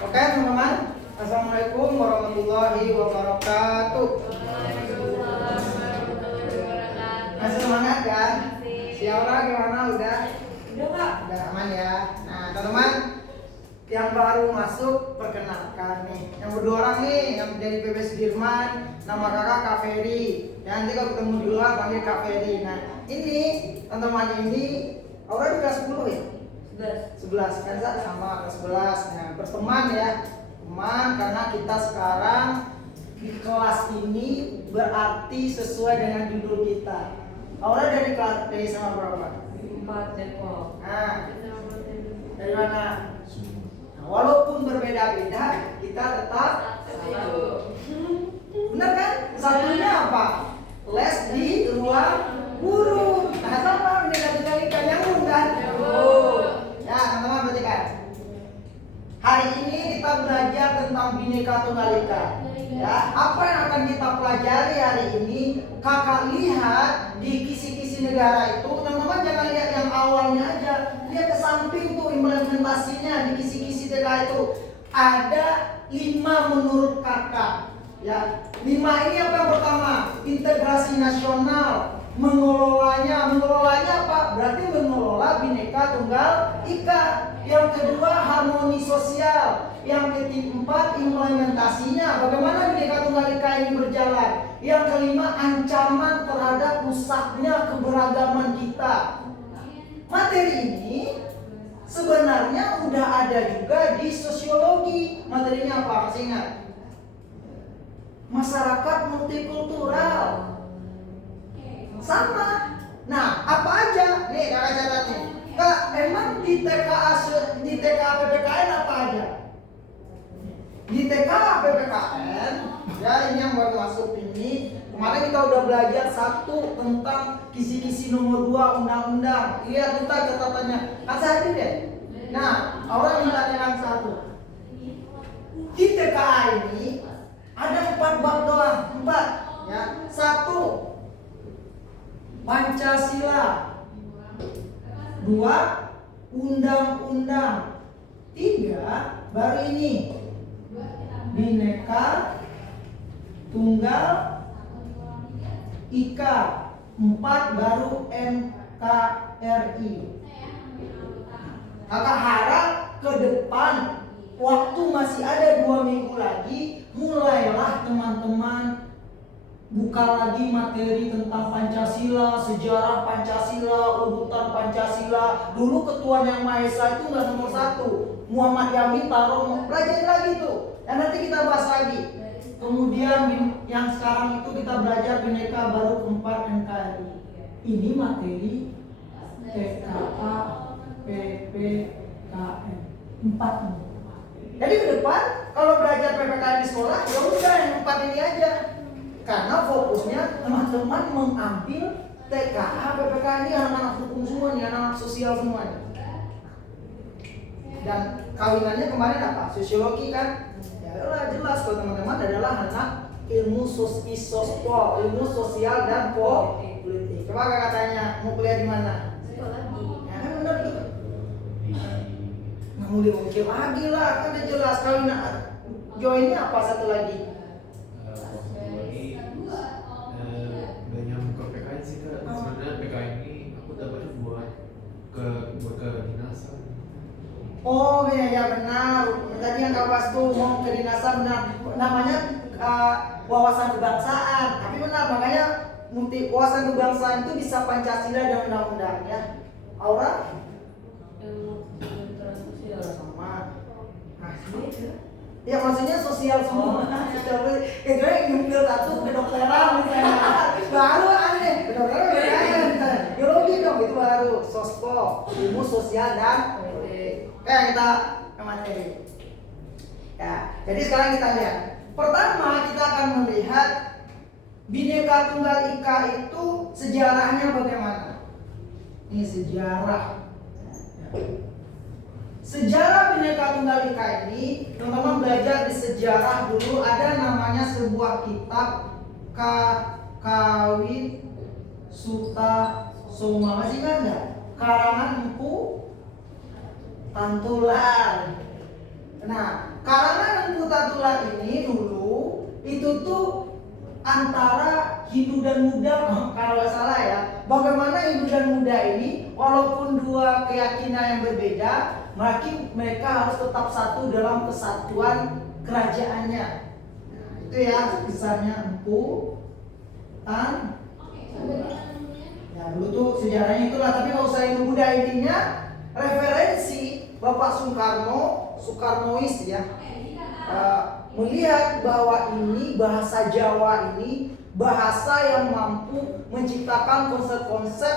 Oke teman-teman, Assalamualaikum warahmatullahi wabarakatuh. Masih semangat kan? Si Aura gimana? Udah Pak? Udah aman ya. Nah teman-teman, yang baru masuk perkenalkan nih. Yang berdua orang nih, yang dari PB Sudirman, nama kakak Kak Ferry. Dan nanti kalau ketemu di luar panggil Kak Ferry. Nah ini teman-teman ini, Aura di kelas 10 ya? 11 kan sama kelas 11. Nah, berteman ya. Teman karena kita sekarang di kelas ini berarti sesuai dengan judul kita. Aura dari kelas dari sama berapa? 4 Depok. Nah, dari mana? Nah, walaupun berbeda-beda, kita tetap satu. Benar kan? Satunya apa? Les di ruang guru. Nah, sama Bhinneka Tunggal Ika nyambung kan? Ya, teman-teman perhatikan. Hari ini kita belajar tentang Bhinneka Tunggal Ika. Ya, apa yang akan kita pelajari hari ini? Kakak lihat di kisi-kisi negara itu, teman-teman jangan lihat yang awalnya aja, lihat ke samping tuh implementasinya di kisi-kisi negara itu. Ada 5 menurut kakak. Ya, 5 ini apa yang pertama? Integrasi nasional. Mengelolanya apa? Berarti mengelola Bhinneka Tunggal Ika. Yang kedua harmoni sosial. Yang keempat implementasinya. Bagaimana Bhinneka Tunggal Ika ini berjalan? Yang kelima ancaman terhadap rusaknya keberagaman kita. Materi ini sebenarnya udah ada juga di sosiologi. Materinya apa? Masih ingat? Masyarakat multikultural. Sama. Nah, apa aja? Nih, kakak catat nih. Kak, emang di TKA PPKN apa aja? Di TKA PPKN, ya ini yang baru masuk ini. Kemarin kita udah belajar 1 tentang kisi-kisi nomor 2 undang-undang. Lihat kita catatannya. Kasih aja deh. Nah, orang minta yang 1. Di TKA ini ada 4 bab doang, 4. Ya, 1. Pancasila. 2. Undang-undang. 3. Baru ini Bhinneka Tunggal Ika. 4. Baru NKRI. Kakak harap ke depan waktu masih ada 2 minggu lagi, mulailah teman-teman buka lagi materi tentang Pancasila, sejarah Pancasila, urutan Pancasila. Dulu Ketua Yang Maha Esa itu nggak nomor 1. Muhammad Yamin taruh, pelajari lagi tuh. Dan nanti kita bahas lagi. Kemudian yang sekarang itu kita belajar Bhinneka baru 4 NKRI. Ini materi TKA PPKN 4 nih. Jadi ke depan kalau belajar PPKN di sekolah ya udah yang 4 ini aja. Karena fokusnya teman-teman mengambil TKA, PPKN ini anak-anak hukum semua nih, anak-anak sosial semua nih. Dan kawinannya kemarin apa? Sosiologi kan? Ya udah jelas kalau teman-teman adalah anak ilmu sospol, ilmu sosial dan politik. Coba kakak tanya, mau kuliah di mana? Psikologi. Ya kan benar gitu. Nggak mau diungkit lagi lah, kan udah jelas kawinan. Joinnya apa satu lagi? Udah nyambung ke PKN sih kak. Sebenarnya PKN ini aku dapatnya buat ke kedinasan. Oh ya benar. Tadi yang kau bahas tuh mau ke dinasan benar. Namanya wawasan kebangsaan. Tapi benar makanya wawasan kebangsaan itu bisa Pancasila dan undang-undang ya. Aura? Sosial. Sama. Nah, ya maksudnya sosial semua. Sosial. Kira yang nyumpil 1 kedokteran misalnya. Baru aneh. Kedokteran misalnya. Biologi dong itu baru. Sospol, ilmu sosial dan politik. Kayak kita materi. Ya, jadi sekarang kita lihat. Pertama kita akan melihat Bhinneka Tunggal Ika itu sejarahnya bagaimana. Ini sejarah. Sejarah Bhinneka Tunggal Ika ini, teman-teman belajar di sejarah dulu ada namanya sebuah kitab Kawit Suta Soma. Masih ingat nggak? Karangan Empu Tantular. Nah, karangan Empu Tantular ini dulu itu tuh antara Hindu dan Buddha, kalau nggak salah ya. Bagaimana Hindu dan Buddha ini walaupun dua keyakinan yang berbeda, mereka harus tetap satu dalam kesatuan kerajaannya. Nah, itu ya kisahnya Empu Tan. Ya dulu tuh sejarahnya itulah, tapi kalau usah Hindu Buddha, intinya referensi Bapak Soekarnois ya, melihat bahwa ini bahasa Jawa ini bahasa yang mampu menciptakan konsep-konsep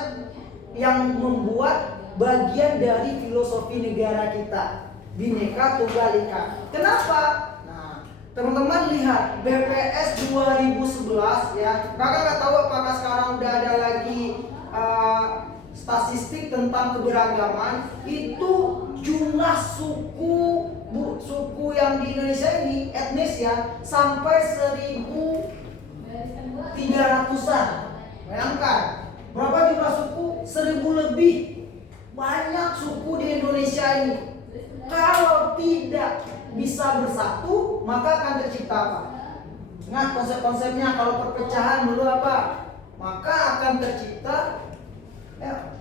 yang membuat bagian dari filosofi negara kita, Bhinneka Tunggal Ika. Kenapa? Nah, teman-teman lihat BPS 2011 ya. Kakak nggak tahu apakah sekarang udah ada lagi statistik tentang keberagaman. Itu jumlah suku yang di Indonesia ini etnis ya sampai 1.300-an. Bayangkan berapa jumlah suku? 1.000 lebih. Banyak suku di Indonesia ini. Kalau tidak bisa bersatu, maka akan tercipta apa? Ingat konsep-konsepnya, kalau perpecahan dulu apa? Maka akan tercipta ya.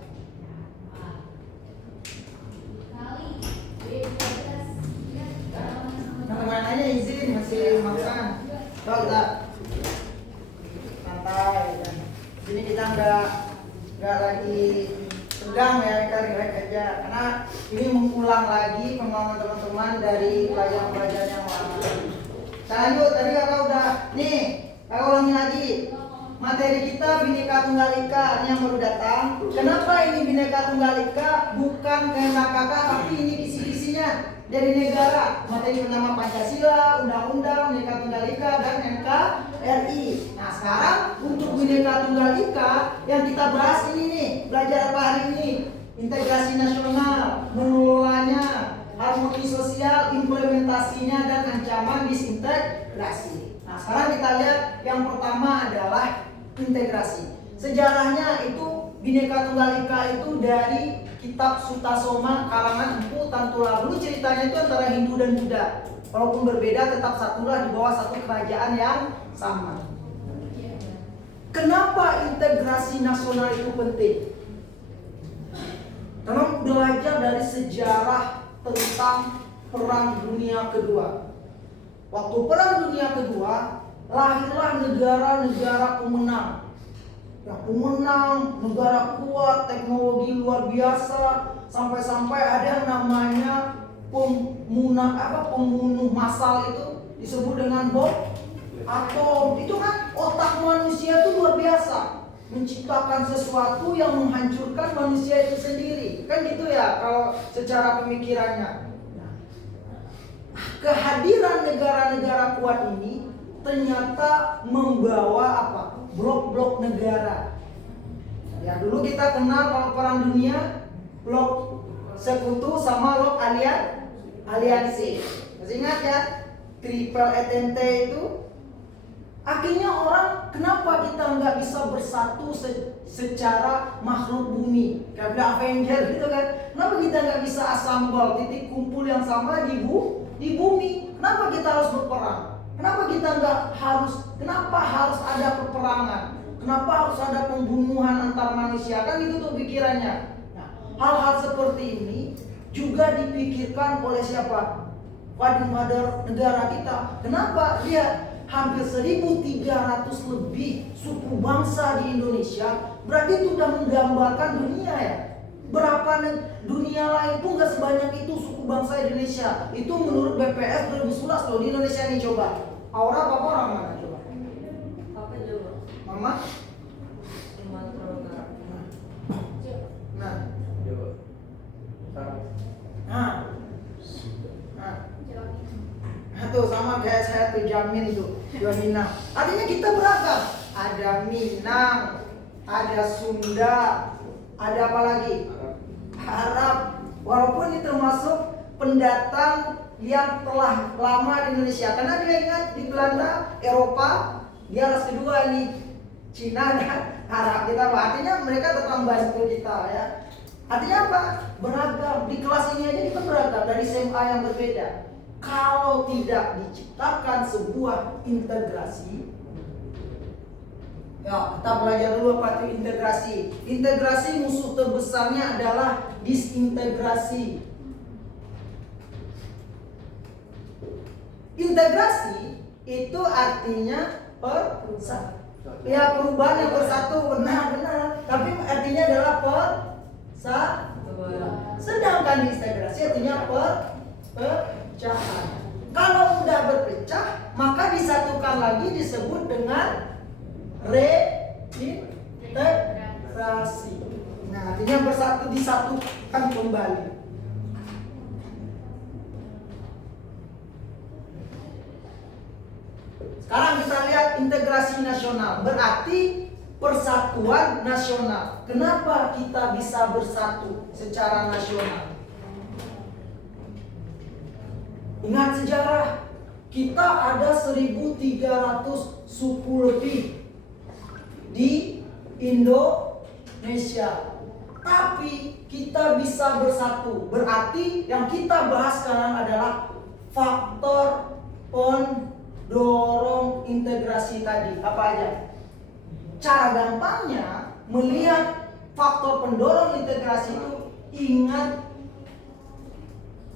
Teman-temannya izin masih makan. Coba kita santai dan sini kita nggak lagi tegang ya, kita relax aja karena ini mengulang lagi pemahaman teman-teman dari pelajaran-pelajaran yang lalu. Kita lanjut, tadi kakak udah nih, kakak ulangi lagi. Materi kita Bhinneka Tunggal Ika ini yang baru datang. Kenapa ini Bhinneka Tunggal Ika? Bukan kehendak kakak, tapi ini kisi-kisinya dari negara. Materi pertama Pancasila, Undang-Undang, Bhinneka Tunggal Ika, dan NKRI. Nah sekarang untuk Bhinneka Tunggal Ika yang kita bahas ini nih, belajar apa hari ini? Integrasi nasional, mengelolanya, harmoni sosial, implementasinya, dan ancaman disintegrasi. Nah sekarang kita lihat yang pertama adalah integrasi. Sejarahnya itu Bhinneka Tunggal Ika itu dari kitab Sutasoma karangan Empu Tantular. Dulu ceritanya itu antara Hindu dan Buddha. Walaupun berbeda tetap satulah di bawah satu kerajaan yang sama. Kenapa integrasi nasional itu penting? Karena belajar dari sejarah tentang Perang Dunia Kedua. Waktu Perang Dunia Kedua, lahirlah negara-negara pemenang. Yang pemenang, negara kuat, teknologi luar biasa, sampai-sampai ada yang namanya pembunuh massal itu disebut dengan bom atom. Itu kan otak manusia itu luar biasa, menciptakan sesuatu yang menghancurkan manusia itu sendiri. Kan gitu ya kalau secara pemikirannya. Kehadiran negara-negara kuat ini ternyata membawa apa? Blok-blok negara. Ya dulu kita kenal kalau perang dunia blok sekutu sama blok aliansi. Masih ingat ya? Triple Entente itu. Akhirnya orang kenapa kita nggak bisa bersatu secara makhluk bumi? Kayak Avenger gitu kan? Kenapa kita nggak bisa assemble titik kumpul yang sama di bumi? Kenapa kita harus berperang? Kenapa harus ada peperangan? Kenapa harus ada pembunuhan antar manusia? Kan itu tuh pikirannya. Nah, hal-hal seperti ini juga dipikirkan oleh siapa? Founding Father negara kita. Kenapa? Lihat, hampir 1.300 lebih suku bangsa di Indonesia. Berarti itu sudah menggambarkan dunia ya. Berapa dunia lain pun gak sebanyak itu suku bangsa Indonesia. Itu menurut BPS 2011 loh di Indonesia nih. Coba Aura bapak orang mana coba? Apa Jawa? Mama? Sumatera Utara. Nah. Nah tuh sama kayak saya tuh Jamin tuh, dua Minang. Artinya kita beragam. Ada Minang, ada Sunda, ada apa lagi? Arab. Walaupun ini termasuk pendatang yang telah lama di Indonesia. Karena dia ingat di Belanda, Eropa, dia ras kedua nih, Cina dan Arab. Kita artinya mereka tetap bantu kita ya. Artinya apa? Beragam. Di kelas ini aja kita berbeda, dari SMA yang berbeda. Kalau tidak diciptakan sebuah integrasi, ya kita belajar dulu apa itu integrasi. Integrasi musuh terbesarnya adalah disintegrasi. Integrasi itu artinya perubahan yang bersatu, benar. Tapi artinya adalah sedangkan disintegrasi artinya pecahan. Kalau sudah berpecah, maka disatukan lagi disebut dengan reintegrasi. Nah, artinya bersatu, disatukan kembali. Sekarang kita lihat integrasi nasional, berarti persatuan nasional. Kenapa kita bisa bersatu secara nasional? Ingat sejarah, kita ada 1.300 suku lebih di Indonesia. Tapi kita bisa bersatu. Berarti yang kita bahas sekarang adalah faktor pendorong integrasi tadi. Apa aja? Cara gampangnya melihat faktor pendorong integrasi itu, ingat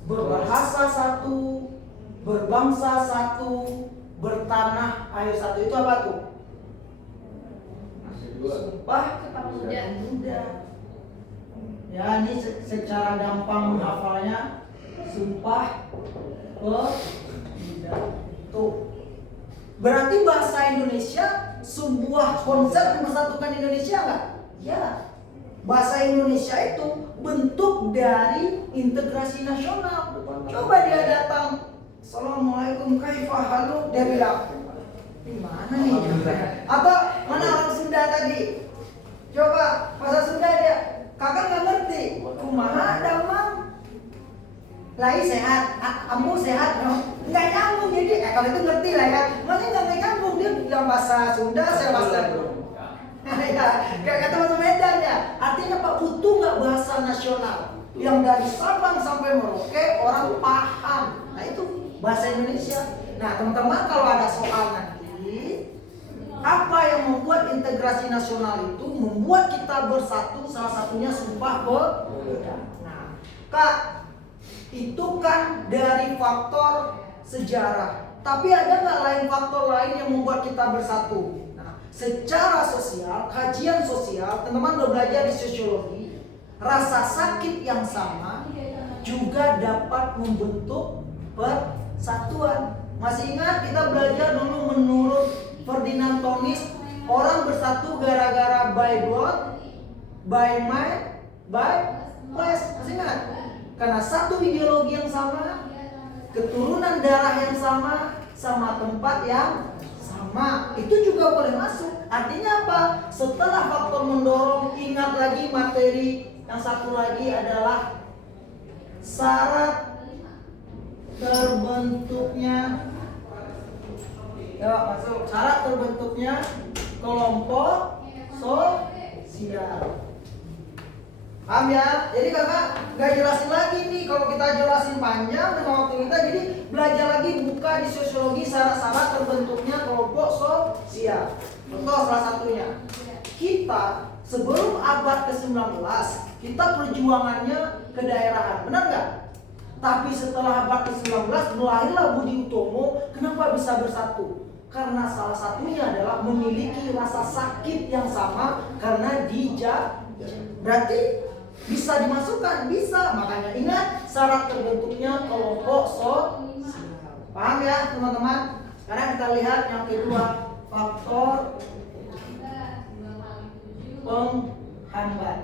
berbahasa satu, berbangsa satu, bertanah air satu. Itu apa tuh? Sumpah Pemuda. Ya, ini secara gampang menghafalnya. Sumpah Pemuda. Tuh. Berarti bahasa Indonesia sebuah konsep mempersatukan Indonesia nggak? Ya. Bahasa Indonesia itu bentuk dari integrasi nasional. Coba dia datang, Assalamualaikum kaifa halu, dia bilang, gimana nih? Atau mana orang Sunda tadi? Coba bahasa Sunda dia, kakak nggak ngerti. Kumaha damang? Lai sehat, ambu sehat, nggak nyambung. Jadi kalau itu ngerti lah ya. Makanya nggak nyambung, dia bilang bahasa Sunda, saya bahasa kayak kata bahasa Medan ya. Artinya Pak, butuh nggak bahasa nasional yang dari Sabang sampai Merauke orang paham. Nah itu bahasa Indonesia. Nah teman-teman, kalau ada soal nanti, apa yang membuat integrasi nasional itu membuat kita bersatu, salah satunya Sumpah Pemuda. Nah Kak, itu kan dari faktor sejarah. Tapi ada nggak lain faktor lain yang membuat kita bersatu? Secara sosial, kajian sosial, teman-teman udah belajar di sosiologi, rasa sakit yang sama juga dapat membentuk persatuan. Masih ingat kita belajar dulu menurut Ferdinand Tonis, orang bersatu gara-gara by blood, by mind, by place. Masih ingat? Karena satu ideologi yang sama, keturunan darah yang sama tempat yang sama, itu juga boleh masuk. Artinya apa? Setelah faktor mendorong, ingat lagi materi yang satu lagi adalah syarat terbentuknya. Ya, masuk. Syarat terbentuknya kelompok sosial. Paham ya? Jadi kakak nggak jelasin lagi nih. Kalau kita jelasin panjang dengan waktu kita, jadi belajar lagi, buka di sosiologi syarat-syarat terbentuknya kelompok sosial. Contoh salah satunya, kita sebelum abad ke-19 kita perjuangannya kedaerahan, benar nggak? Tapi setelah abad ke-19 melahirlah Budi Utomo. Kenapa bisa bersatu? Karena salah satunya adalah memiliki rasa sakit yang sama karena berarti bisa dimasukkan, bisa. Makanya ingat syarat terbentuknya kelompok sosial. Paham ya teman-teman? Sekarang kita lihat yang kedua, faktor penghambat.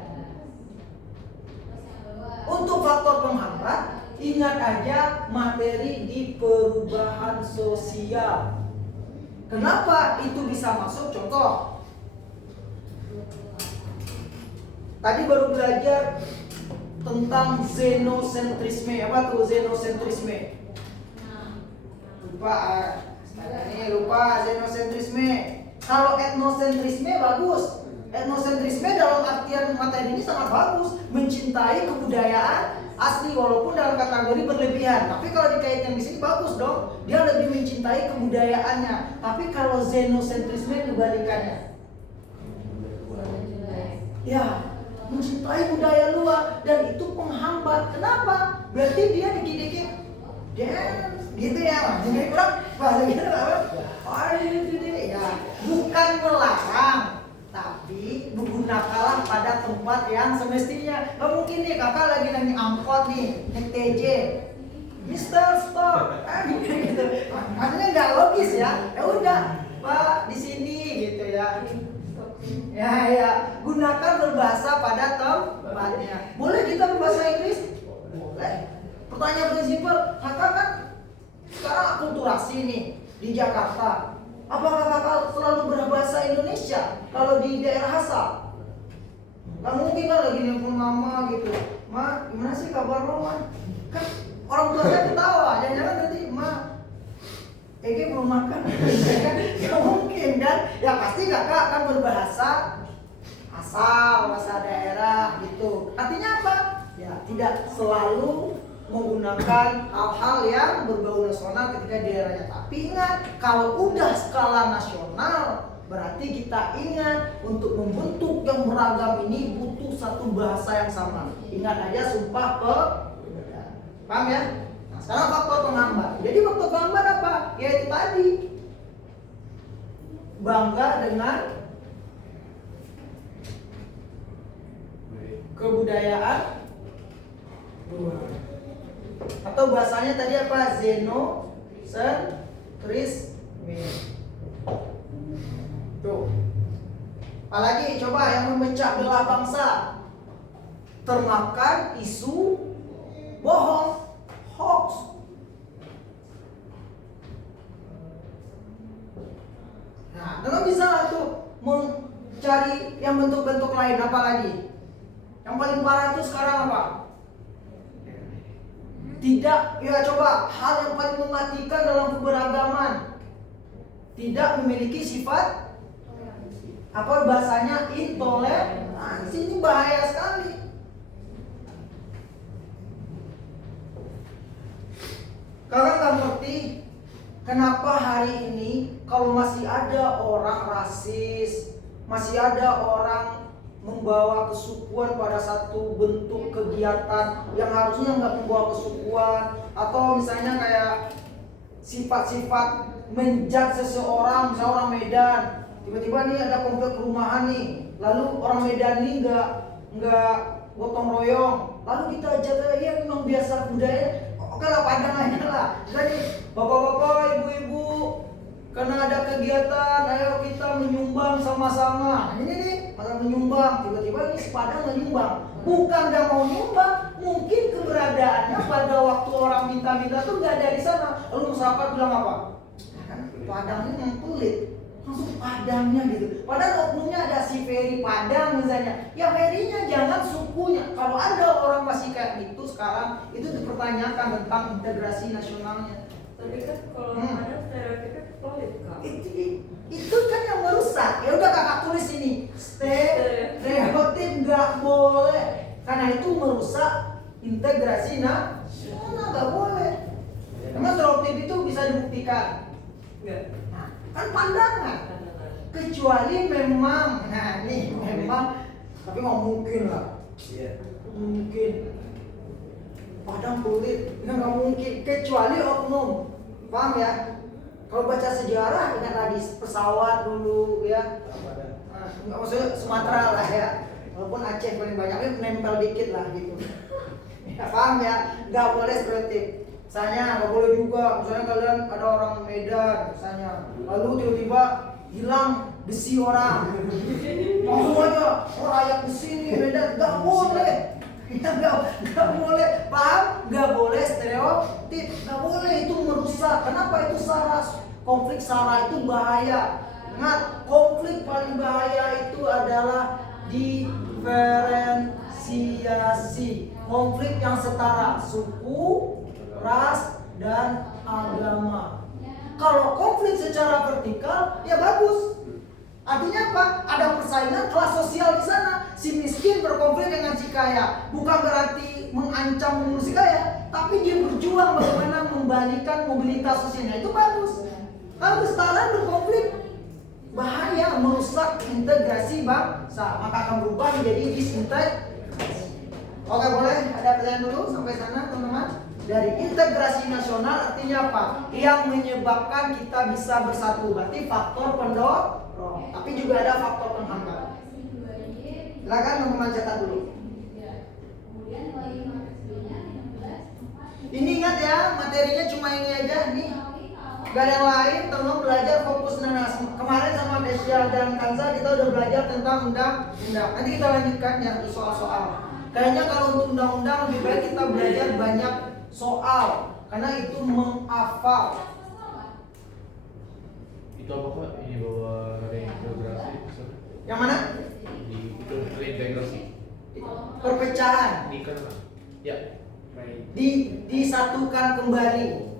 Untuk faktor penghambat, ingat aja materi di perubahan sosial. Kenapa itu bisa masuk? Contoh, tadi baru belajar tentang xenocentrisme. Apa tuh xenocentrisme? Lupa xenocentrisme. Kalau etnosentrisme bagus. Etnosentrisme dalam artian materi ini sangat bagus, mencintai kebudayaan asli walaupun dalam kategori berlebihan. Tapi kalau dikaitkan di sini bagus dong. Dia lebih mencintai kebudayaannya. Tapi kalau xenocentrisme kebalikannya. Ya, mencintai budaya luar dan itu penghambat. Kenapa? Berarti dia dikit-dikit dance gitu ya. Jadi kurang bahasa gitu apa? Oh, itu deh ya. Bukan melarang, tapi menggunakanlah pada tempat yang semestinya. Gak mungkin nih kakak lagi naik angkot nih, naik TJ, Mister stop, gitu. Maksudnya nggak logis ya. Ya udah, Pak di sini gitu ya. Ya, gunakan berbahasa pada tempatnya. Boleh kita berbahasa Inggris? Boleh. Pertanyaan prinsipal, kakak kan sekarang akulturasi nih di Jakarta. Apakah kakak selalu berbahasa Indonesia kalau di daerah asal? Gak mungkin kan lagi nelfon mama gitu. Ma, gimana sih kabar lo, Ma? Kan orang tua saya ketawa. Jangan-jangan nanti, Ma, Ege belum makan. Gak mungkin kan? Ya pasti kakak akan berbahasa asal, bahasa daerah gitu. Artinya apa? Ya tidak selalu menggunakan hal-hal yang berbau nasional ketika di daerahnya. Tapi ingat, kalau udah skala nasional, berarti kita ingat untuk membentuk yang beragam ini butuh satu bahasa yang sama. Ingat aja sumpah paham ya? Nah, sekarang faktor penghambat. Jadi faktor penghambat apa? Ya itu tadi, bangga dengan kebudayaan luar. Atau bahasanya tadi apa? Xenocentrisme. Tuh. Apalagi coba yang memecah belah bangsa. Termakan isu bohong, hoax. Nah, dengan bisa tuh mencari yang bentuk-bentuk lain apa lagi? Yang paling parah itu sekarang apa? Tidak, ya coba hal yang paling mematikan dalam keberagaman. Tidak memiliki sifat apa bahasanya intoleransi. Ini bahaya sekali. Kakak nggak ngerti kenapa hari ini kalau masih ada orang rasis, masih ada orang membawa kesukuan pada satu bentuk kegiatan yang harusnya nggak membawa kesukuan, atau misalnya kayak sifat-sifat menjudge seseorang, misalnya orang Medan, tiba-tiba nih ada komplek perumahan nih, lalu orang Medan nih nggak gotong royong, lalu kita jaga ya memang biasa budaya, oke lah Padang aja lah, jadi bapak-bapak, ibu-ibu, karena ada kegiatan, ayo kita menyumbang sama-sama. Ini nih, pada menyumbang, tiba-tiba ini Padang menyumbang. Bukan gak mau nyumbang, mungkin keberadaannya pada waktu orang minta-minta tuh gak ada di sana. Lalu masyarakat bilang apa? Nah, kan Padang ini yang pelit, langsung Padangnya gitu. Padahal oknumnya ada si Ferry Padang misalnya. Ya Ferrynya jangan sukunya. Kalau ada orang masih kayak gitu sekarang, itu dipertanyakan tentang integrasi nasionalnya. Tapi kan kalau ada stereotipnya pelit kak. Itu kan yang merusak. Ya udah kakak tulis ini, stereotip nggak boleh, karena itu merusak integrasi nasional, nggak boleh. Emang stereotip itu bisa dibuktikan? Nggak. Nah, kan pandangan. Kecuali memang, nah nih memang, tapi nggak mungkin lah. Mungkin. Padang pelit, nggak mungkin. Kecuali oknum. Paham ya? Kalau baca sejarah ingat lagi pesawat dulu ya. Nggak maksudnya Sumatera lah ya. Walaupun Aceh paling banyak, ini nempel dikit lah gitu. Ya, paham ya? Nggak boleh stereotip. Misalnya nggak boleh juga. Misalnya kalian ada orang Medan, misalnya, lalu tiba-tiba hilang besi orang. Semuanya rakyat besi nih Medan, nggak boleh. Ya, nggak boleh, paham? Nggak boleh stereotip, nggak boleh, itu merusak. Kenapa itu sara? Konflik sara itu bahaya. Ingat, konflik paling bahaya itu adalah diferensiasi. Konflik yang setara, suku, ras, dan agama. Kalau konflik secara vertikal, ya bagus. Artinya apa? Ada persaingan kelas sosial di sana. Si miskin berkonflik dengan si kaya. Bukan berarti mengancam membunuh si kaya, tapi dia berjuang bagaimana membalikan mobilitas sosialnya. Itu bagus. Kalau kesetaraan berkonflik, bahaya, merusak integrasi bangsa, maka akan berubah menjadi disintegrasi. Oke, boleh ada pertanyaan dulu sampai sana teman-teman? Dari integrasi nasional artinya apa? Yang menyebabkan kita bisa bersatu. Berarti faktor pendorong, tapi juga ada faktor penghambat. Silakan teman-teman catat dulu. Ini ingat ya, materinya cuma ini aja nih. Gak ada yang lain, teman-teman belajar fokus nanas. Kemarin sama Desya dan Kanza kita udah belajar tentang undang-undang. Nanti kita lanjutkan ya soal-soal. Kayaknya kalau untuk undang-undang lebih baik kita belajar banyak soal, karena itu menghafal. Itu apa Pak? Ini bahwa reintegrasi misalnya? Yang mana? Itu reintegrasi. Perpecahan. Ini kan ya. Disatukan kembali.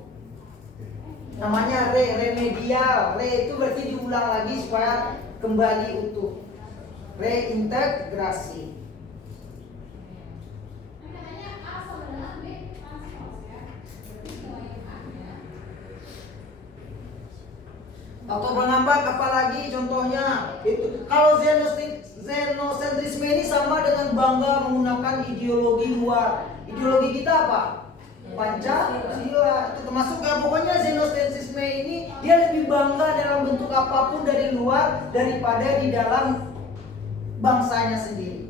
Namanya remedial. Itu berarti diulang lagi supaya kembali utuh. Reintegrasi. Atau menghambat apalagi contohnya itu kalau xenocentrisme ini sama dengan bangga menggunakan ideologi luar. Ideologi kita apa? Pancasila. Itu termasuk ya, pokoknya xenocentrisme ini dia lebih bangga dalam bentuk apapun dari luar daripada di dalam bangsanya sendiri.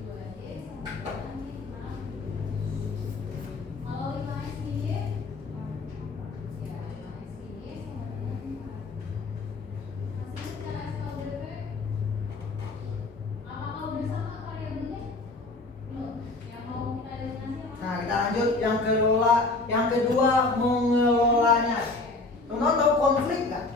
Nah, kita lanjut yang kedua mengelolanya. Teman-teman tahu konflik nggak?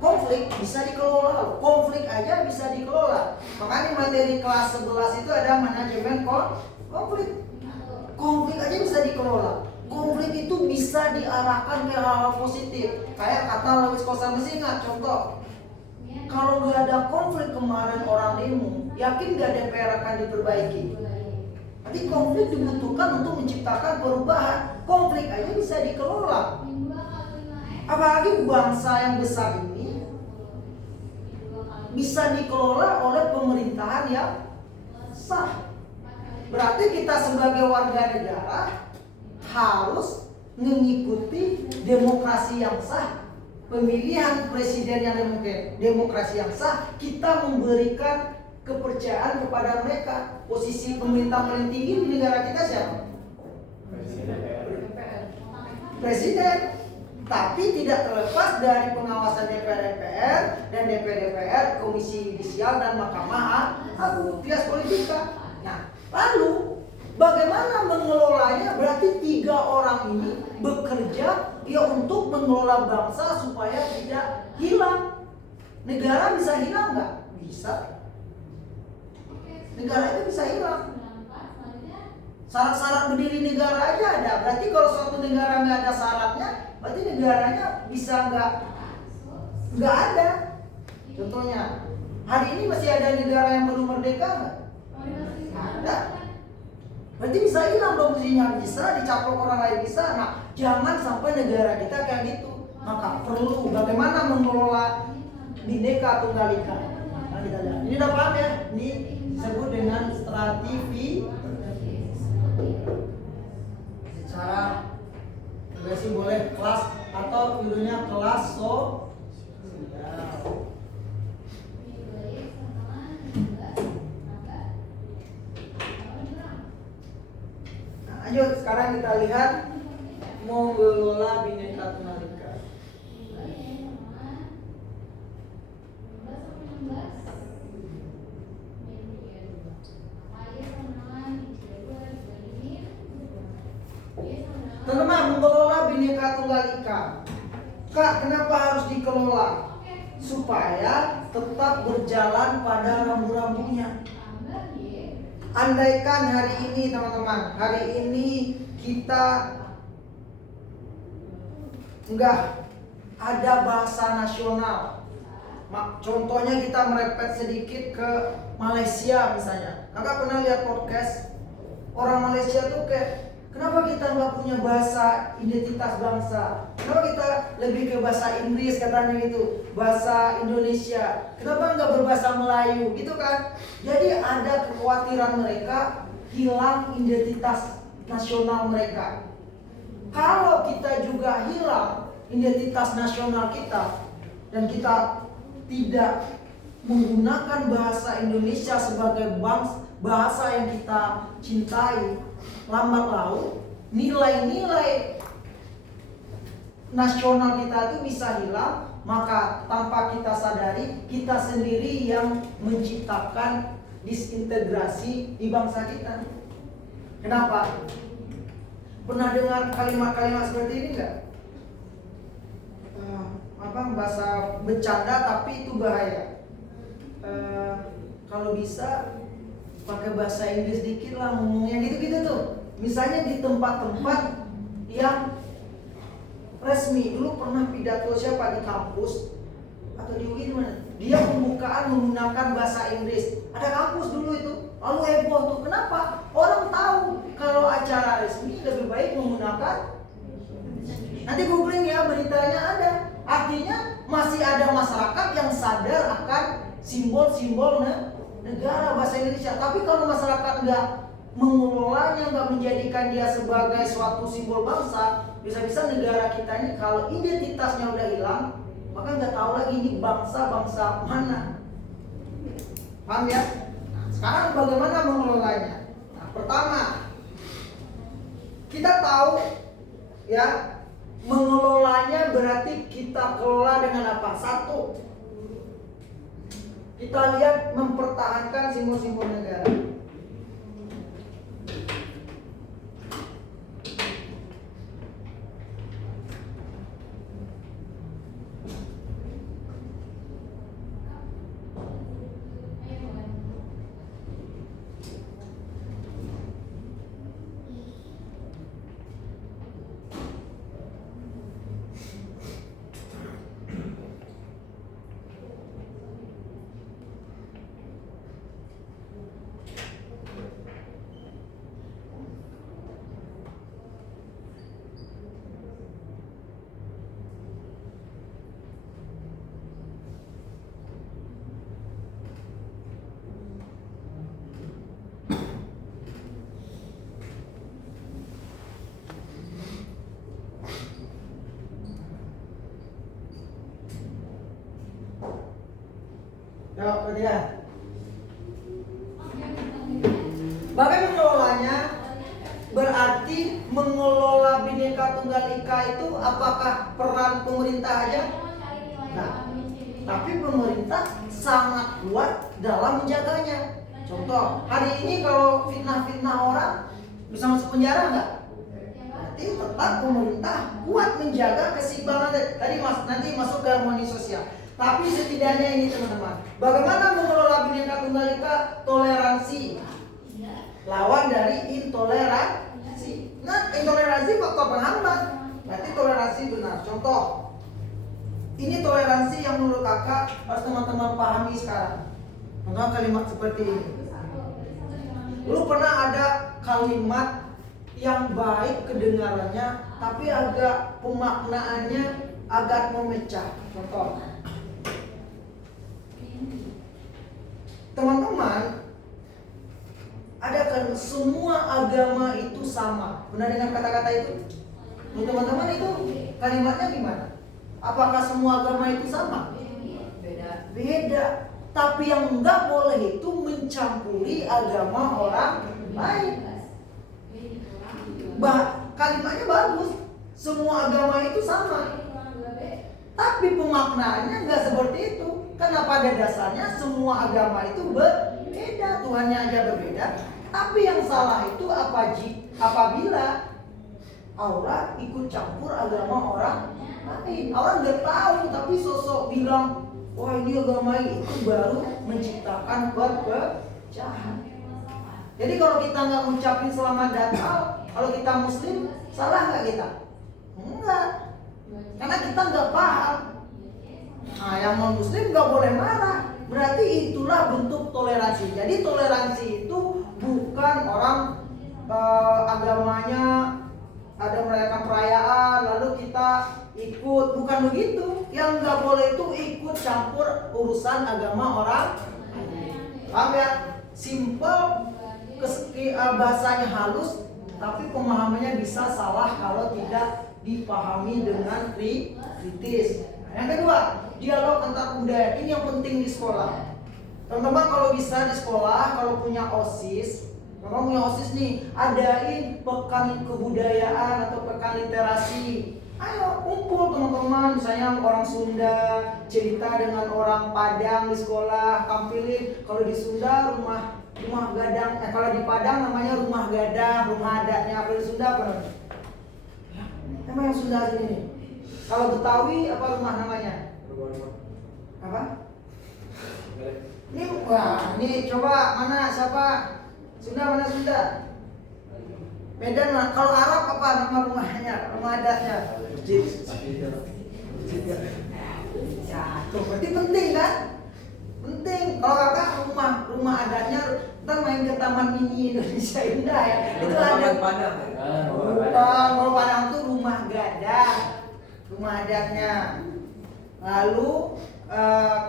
Konflik bisa dikelola, konflik aja bisa dikelola. Makanya materi kelas 11 itu ada manajemen konflik. Konflik aja bisa dikelola. Konflik itu bisa diarahkan ke hal-hal positif. Kayak kata Lewis Kosan Mesingat, contoh. Kalau nggak ada konflik kemarin orang demo, yakin nggak DPR akan diperbaiki? Nanti konflik dibutuhkan untuk menciptakan perubahan. Konflik aja bisa dikelola. Apalagi bangsa yang besar ini bisa dikelola oleh pemerintahan yang sah. Berarti kita sebagai warga negara harus mengikuti demokrasi yang sah. Pemilihan presiden yang demokrasi yang sah, kita memberikan kepercayaan kepada mereka. Posisi pemerintah paling tinggi di negara kita siapa? Presiden. Tapi tidak terlepas dari pengawasan DPR-DPR dan DPR-DPR, Komisi Yudisial dan Mahkamah Agung, trias politika. Nah, lalu bagaimana mengelolanya? Berarti 3 orang ini bekerja dia untuk mengelola bangsa supaya tidak hilang. Negara bisa hilang nggak? Bisa. Negara itu bisa hilang. Syarat-syarat berdiri negara aja ada. Berarti kalau suatu negara nggak ada syaratnya, berarti negaranya bisa nggak ada. Contohnya, hari ini masih ada negara yang belum merdeka nggak? Ada. Berarti bisa hilang dong fungsinya, bisa dicaplok orang lain bisa. Nah, jangan sampai negara kita kayak gitu. Maka perlu bagaimana mengelola Bhinneka Tunggal Ika. Nah, kita lihat. Ini udah paham ya? Ini disebut dengan strategi. Secara sih boleh kelas atau judulnya kelas sosial. Nah, lanjut sekarang kita lihat mengelola Bhinneka Tunggal Ika. Teman-teman, mengelola Bhinneka Tunggal Ika. Kak, kenapa harus dikelola? Supaya tetap berjalan pada rambu-rambunya. Andaikan hari ini teman-teman, hari ini kita enggak ada bahasa nasional, Contohnya kita merepet sedikit ke Malaysia misalnya. Kakak pernah lihat podcast orang Malaysia tuh kayak, kenapa kita nggak punya bahasa identitas bangsa? Kenapa kita lebih ke bahasa Inggris katanya gitu, bahasa Indonesia? Kenapa nggak berbahasa Melayu gitu kan? Jadi ada kekhawatiran mereka hilang identitas nasional mereka. Kalau kita juga hilang identitas nasional kita dan kita tidak menggunakan bahasa Indonesia sebagai bahasa yang kita cintai, lambat laun nilai-nilai nasional kita itu bisa hilang. Maka tanpa kita sadari, kita sendiri yang menciptakan disintegrasi di bangsa kita. Kenapa? Pernah dengar kalimat-kalimat seperti ini enggak? Bahasa bercanda tapi itu bahaya. Kalau bisa pakai bahasa Inggris dikit lah ngomongnya, gitu-gitu tuh. Misalnya di tempat-tempat yang resmi. Dulu pernah pidato siapa di kampus atau di UI mana? Dia pembukaan menggunakan bahasa Inggris. Ada kampus dulu itu, lalu heboh tuh. Kenapa? Orang tahu kalau acara resmi lebih baik menggunakan. Nanti googling ya, beritanya ada. Artinya masih ada masyarakat yang sadar akan simbol-simbol negara bahasa Indonesia. Tapi kalau masyarakat nggak mengelolanya, nggak menjadikan dia sebagai suatu simbol bangsa, bisa-bisa negara kita ini kalau identitasnya udah hilang, maka nggak tahu lagi ini bangsa mana. Paham ya? Nah, sekarang bagaimana mengelolanya? Nah, pertama, kita tahu ya, mengelolanya berarti kita kelola dengan apa? Satu, kita lihat mempertahankan simbol-simbol negara. Jawab tidak? Bagaimana mengelolanya? Berarti mengelola Bhinneka Tunggal Ika itu apakah peran pemerintah aja? Nah, tapi pemerintah sangat kuat dalam menjaganya. Contoh, hari ini kalau fitnah-fitnah orang bisa masuk penjara nggak? Berarti tetap pemerintah kuat menjaga keseimbangan. Tadi nanti masuk ke harmoni sosial. Tapi setidaknya ini teman-teman, bagaimana mengelola Bhinneka Tunggal Ika? Toleransi lawan dari intoleransi. Nah, intoleransi faktor penghambat. Berarti toleransi benar. Contoh, ini toleransi yang menurut kakak harus teman-teman pahami sekarang. Contoh kalimat seperti ini. Dulu pernah ada kalimat yang baik kedengarannya, tapi agak pemaknaannya agak memecah. Contoh, teman-teman, ada kan semua agama itu sama. Pernah dengar kata-kata itu? Menurut teman-teman itu kalimatnya gimana? Apakah semua agama itu sama? Beda. Tapi yang enggak boleh itu mencampuri agama orang lain. Kalimatnya bagus. Semua agama itu sama. Tapi pemaknaannya enggak seperti itu. Karena pada dasarnya semua agama itu berbeda, Tuhannya aja berbeda. Tapi yang salah itu apabila orang ikut campur agama orang lain. Orang nggak tahu tapi sosok bilang, wah ini agama itu baru menciptakan perpecahan. Jadi kalau kita nggak ngucapin selamat datang, kalau kita Muslim, salah nggak kita? Enggak, karena kita nggak paham. Nah, yang non muslim nggak boleh marah. Berarti itulah bentuk toleransi. Jadi toleransi itu bukan orang agamanya ada merayakan perayaan lalu kita ikut, bukan begitu. Yang nggak boleh itu ikut campur urusan agama orang. Paham ya? Simple, bahasanya halus, tapi pemahamannya bisa salah kalau tidak dipahami dengan kritis. Yang kedua, dialog antar budaya. Ini yang penting di sekolah. Teman-teman kalau bisa di sekolah, kalau punya OSIS, kalau punya OSIS nih, adain pekan kebudayaan atau pekan literasi. Ayo kumpul teman-teman, misalnya orang Sunda cerita dengan orang Padang di sekolah, tampilin. Kalau di Sunda rumah gadang, kalau di Padang namanya rumah gadang, rumah adatnya. Kalau di Sunda apa namanya? Ya, emang yang Sunda sini nih. Kalau Betawi apa rumah namanya? Apa? Ini wah, ini coba mana siapa? Sunda mana Sunda? Medan lah. Kalau Arab apa nama rumahnya? Rumah adatnya? Ya, tuh berarti penting kan? Penting. Kalau kakak rumah adatnya, ntar main ke Taman Mini Indonesia Indah ya. Itu ada. Padang. Bukan, kalau Padang tuh rumah gadang, rumah adatnya. Lalu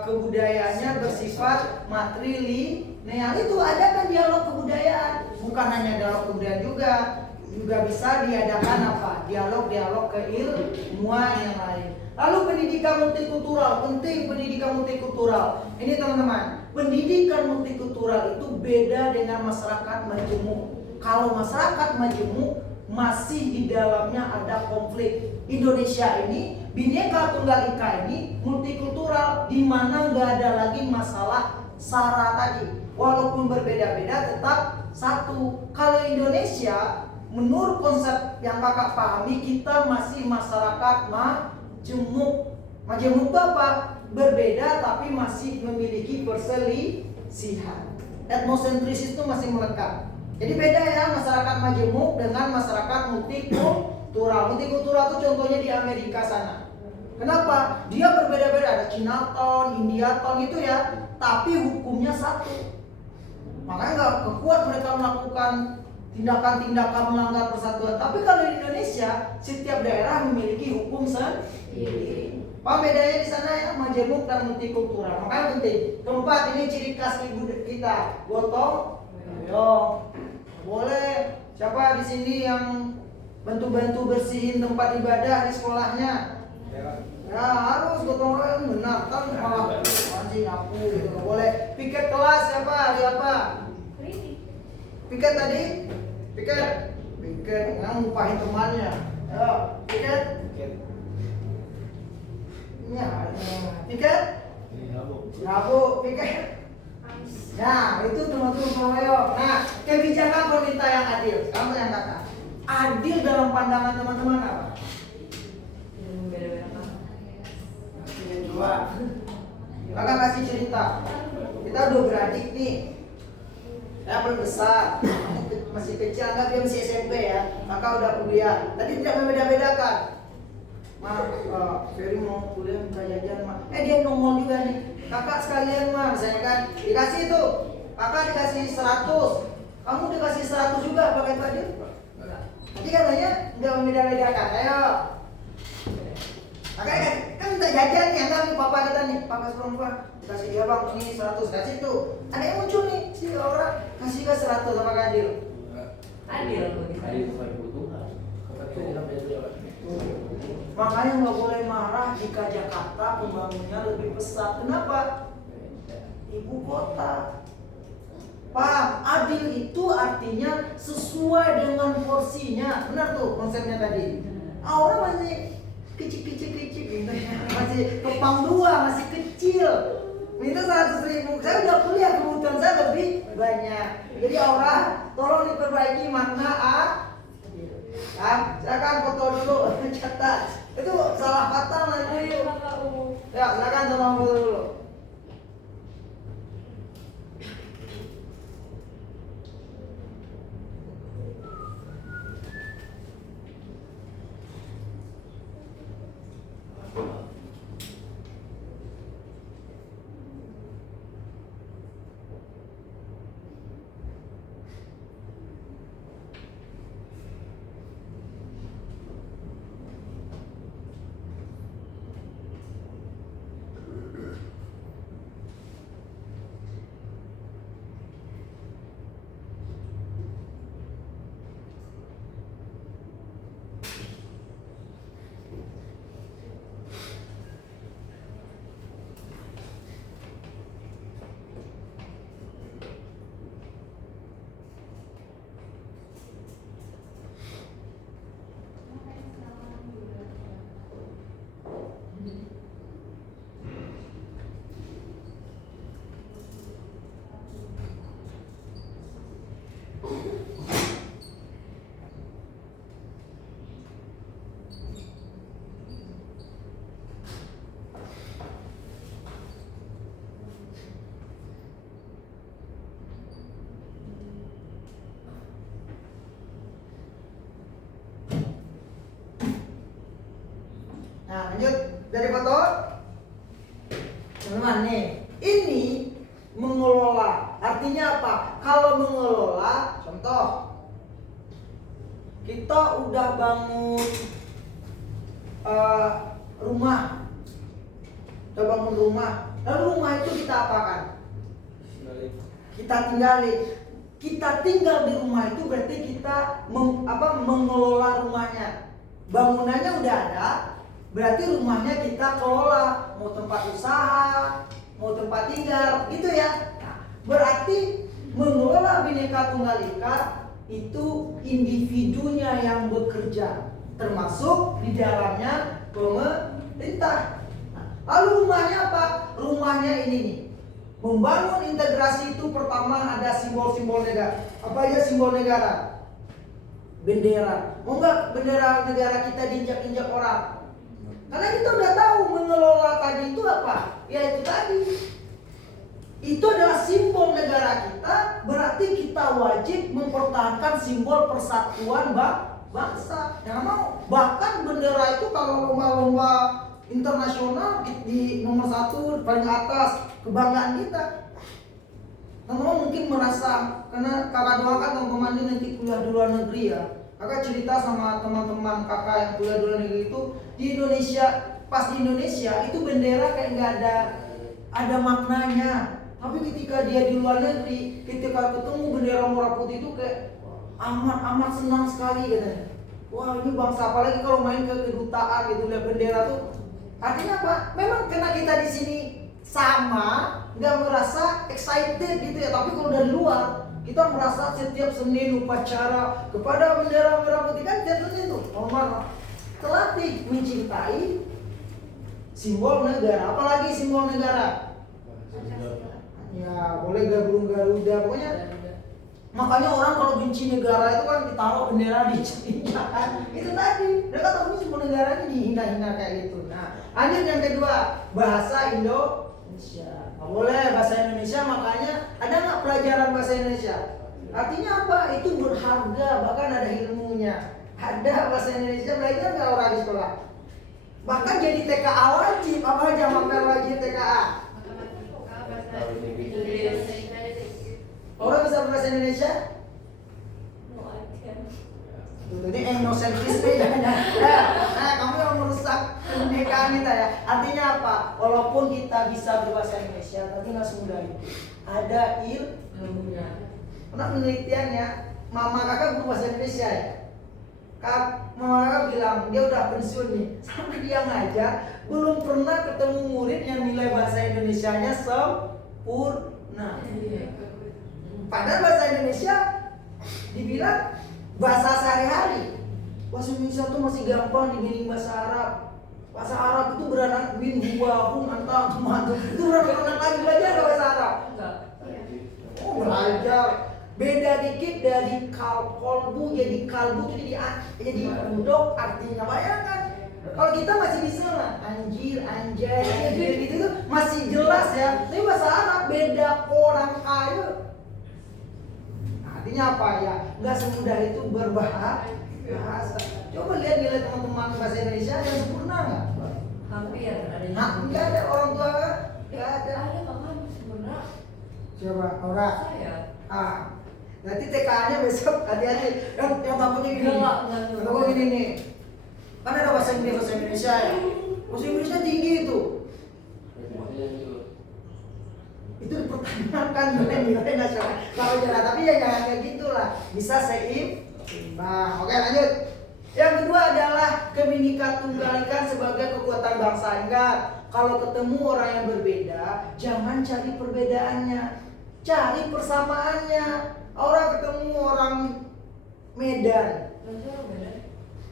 kebudayaannya bersifat matrilineal. Itu ada kan dialog kebudayaan. Bukan hanya dialog kebudayaan juga bisa diadakan apa? Dialog keilmuan yang lain. Lalu pendidikan multikultural, penting pendidikan multikultural. Ini teman-teman, pendidikan multikultural itu beda dengan masyarakat majemuk. Kalau masyarakat majemuk masih di dalamnya ada konflik. Indonesia ini Bhinneka Tunggal Ika ini multikultural, di mana nggak ada lagi masalah sara tadi. Walaupun berbeda-beda tetap satu. Kalau Indonesia menurut konsep yang kakak pahami, kita masih masyarakat majemuk. Majemuk itu apa? Berbeda tapi masih memiliki perselisihan. Etnosentris itu masih melekat. Jadi beda ya masyarakat majemuk dengan masyarakat multikultural. Multikultural itu contohnya di Amerika sana. Kenapa? Dia berbeda-beda, ada Chinatown, Indiatown itu ya, tapi hukumnya satu. Makanya nggak kuat mereka melakukan tindakan-tindakan melanggar persatuan. Tapi kalau di Indonesia, setiap daerah memiliki hukum sendiri. Paham bedanya di sana ya, majemuk dan multikultural. Makanya penting. Keempat, ini ciri khas ibu kita, gotong royong. Boleh. Siapa di sini yang bantu-bantu bersihin tempat ibadah di sekolahnya? Ya harus gotong royong, benar kan? Malah masih nyapu gitu. Boleh. Piket kelas siapa? Hari apa? Piket tadi? Piket yang ngupahin temannya. Ya, piket. Ya, piket. Rabu, piket. Nah, itu teman-teman royong. Nah, kebijakan pemerintah yang adil. Kamu yang kata. Adil dalam pandangan teman-teman apa? Dua. Kakak kasih cerita. Kita udah beradik nih. Saya belum besar, masih kecil, anggap dia masih SMP ya. Kakak udah kuliah. Tadi tidak membeda-bedakan. Ferry mau kuliah minta jajan mah. Dia nongol juga nih. Kakak sekalian mah, misalnya kan dikasih itu. Kakak dikasih 100. Kamu dikasih 100 juga pakai tadi? Nanti katanya nggak membeda-bedakan. Ayo. Kakak kan minta jajan nih, anggap nih papa kita nih, papa perempuan. Dikasih dia bang, ini 100, kasih tuh. Ada yang muncul nih, si orang kasih ke 100 sama Adil. Adil Makanya nggak boleh marah jika Jakarta pembangunannya lebih besar. Kenapa? Ibu kota. Paham? Adil itu artinya sesuai dengan porsinya. Benar tuh konsepnya tadi. Orang masih kecil gitu ya. Masih kepang dua, masih kecil. Minta 100.000. Saya udah kuliah, kebutuhan saya lebih banyak. Jadi orang tolong diperbaiki makna silakan foto dulu, catat. Itu salah fatal nanti. Ya, silakan tolong foto dulu. Nah, lanjut dari foto. Teman-teman nih, ini mengelola. Artinya apa? Kalau mengelola, contoh kita udah bangun rumah. Kita bangun rumah. Lalu rumah itu kita apakan? Kita tinggalin. Kita tinggal di rumah itu berarti kita mengelola rumahnya. Bangunannya udah ada, berarti rumahnya kita kelola. Mau tempat usaha, mau tempat tinggal, gitu ya. Nah, berarti mengelola Bhinneka Tunggal Ika itu individunya yang bekerja, termasuk di dalamnya pemerintah. Nah, lalu rumahnya apa? Rumahnya ini nih. Membangun integrasi itu pertama ada simbol-simbol negara. Apa aja simbol negara? Bendera. Mau nggak bendera negara kita diinjak-injak orang? Karena kita udah tahu mengelola tadi itu apa? Ya itu tadi. Itu adalah simbol negara kita. Berarti kita wajib mempertahankan simbol persatuan bangsa. Jangan mau. Bahkan bendera itu kalau lomba-lomba internasional di nomor 1 paling atas, kebanggaan kita. Teman-teman mungkin merasa, karena kakak doakan teman-teman ini nanti kuliah di luar negeri ya. Kakak cerita sama teman-teman kakak yang kuliah di luar negeri itu di Indonesia, pas di Indonesia itu bendera kayak nggak ada maknanya. Tapi ketika dia di luar negeri, ketika ketemu bendera merah putih itu kayak amat senang sekali katanya. Wah, ini bangsa, apalagi kalau main ke kedutaan gitu lihat bendera tuh. Artinya apa? Memang karena kita di sini sama, nggak merasa excited gitu ya. Tapi kalau dari luar, kita merasa setiap Senin upacara kepada bendera merah putih kan setiap Senin tuh hormat, terlatih mencintai simbol negara. Apalagi simbol negara? Ya boleh Garuda, pokoknya. Makanya orang kalau benci negara itu kan ditaruh bendera di kan. Itu tadi. Mereka tahu simbol negara ini dihina-hina kayak gitu. Nah, lanjut yang kedua, bahasa Indonesia. Nggak boleh bahasa Indonesia, makanya ada nggak pelajaran bahasa Indonesia? Artinya apa? Itu berharga, bahkan ada ilmunya. Ada bahasa Indonesia, belajar nggak orang di sekolah? Bahkan jadi TKA wajib. Apa aja makna wajib TKA? Orang bisa bahasa Indonesia? No, I can't. Ini etnosentris bedanya. Kamu yang merusak kebinekaan kita ya. Artinya apa? Walaupun kita bisa berbahasa Indonesia, tapi nggak semudah itu. Ada ilmunya. Karena penelitiannya, mama kakak guru bahasa Indonesia ya. Mama kakak bilang dia udah pensiun nih, sampai dia ngajar belum pernah ketemu murid yang nilai bahasa Indonesianya sempurna. Padahal bahasa Indonesia dibilang bahasa sehari-hari. Bahasa Indonesia tuh masih gampang dibanding bahasa Arab. Bahasa Arab itu beranak bin huwa hum anta mantu. Itu beranak lagi belajar bahasa Arab. Oh, belajar. Beda dikit dari kolbu jadi kalbu jadi budok, artinya bayangkan. Kalau kita masih bisa lah, anjir, anjay, gitu masih jelas ya. Tapi bahasa Arab beda orang kaya. Artinya apa ya? Nggak semudah itu berbahasa. Coba lihat nilai teman-teman bahasa Indonesia yang sempurna nggak? Hampir ada. Nggak ada orang tua kan? Nggak ada. Ada kakak sebenarnya. Coba orang. Saya. Nanti TKA-nya besok hati-hati. Yang takutnya gini. Takutnya gini nih. Kan ada bahasa Indonesia ya. Bahasa Indonesia tinggi itu. Itu dipertanyakan nilai nasional. Kalau jalan, tapi ya jangan kayak gitulah. Bisa seimbang. Oke, lanjut. Yang kedua adalah Bhinneka Tunggal Ika sebagai kekuatan bangsa. Ingat, kalau ketemu orang yang berbeda, jangan cari perbedaannya, cari persamaannya. Orang ketemu orang Medan,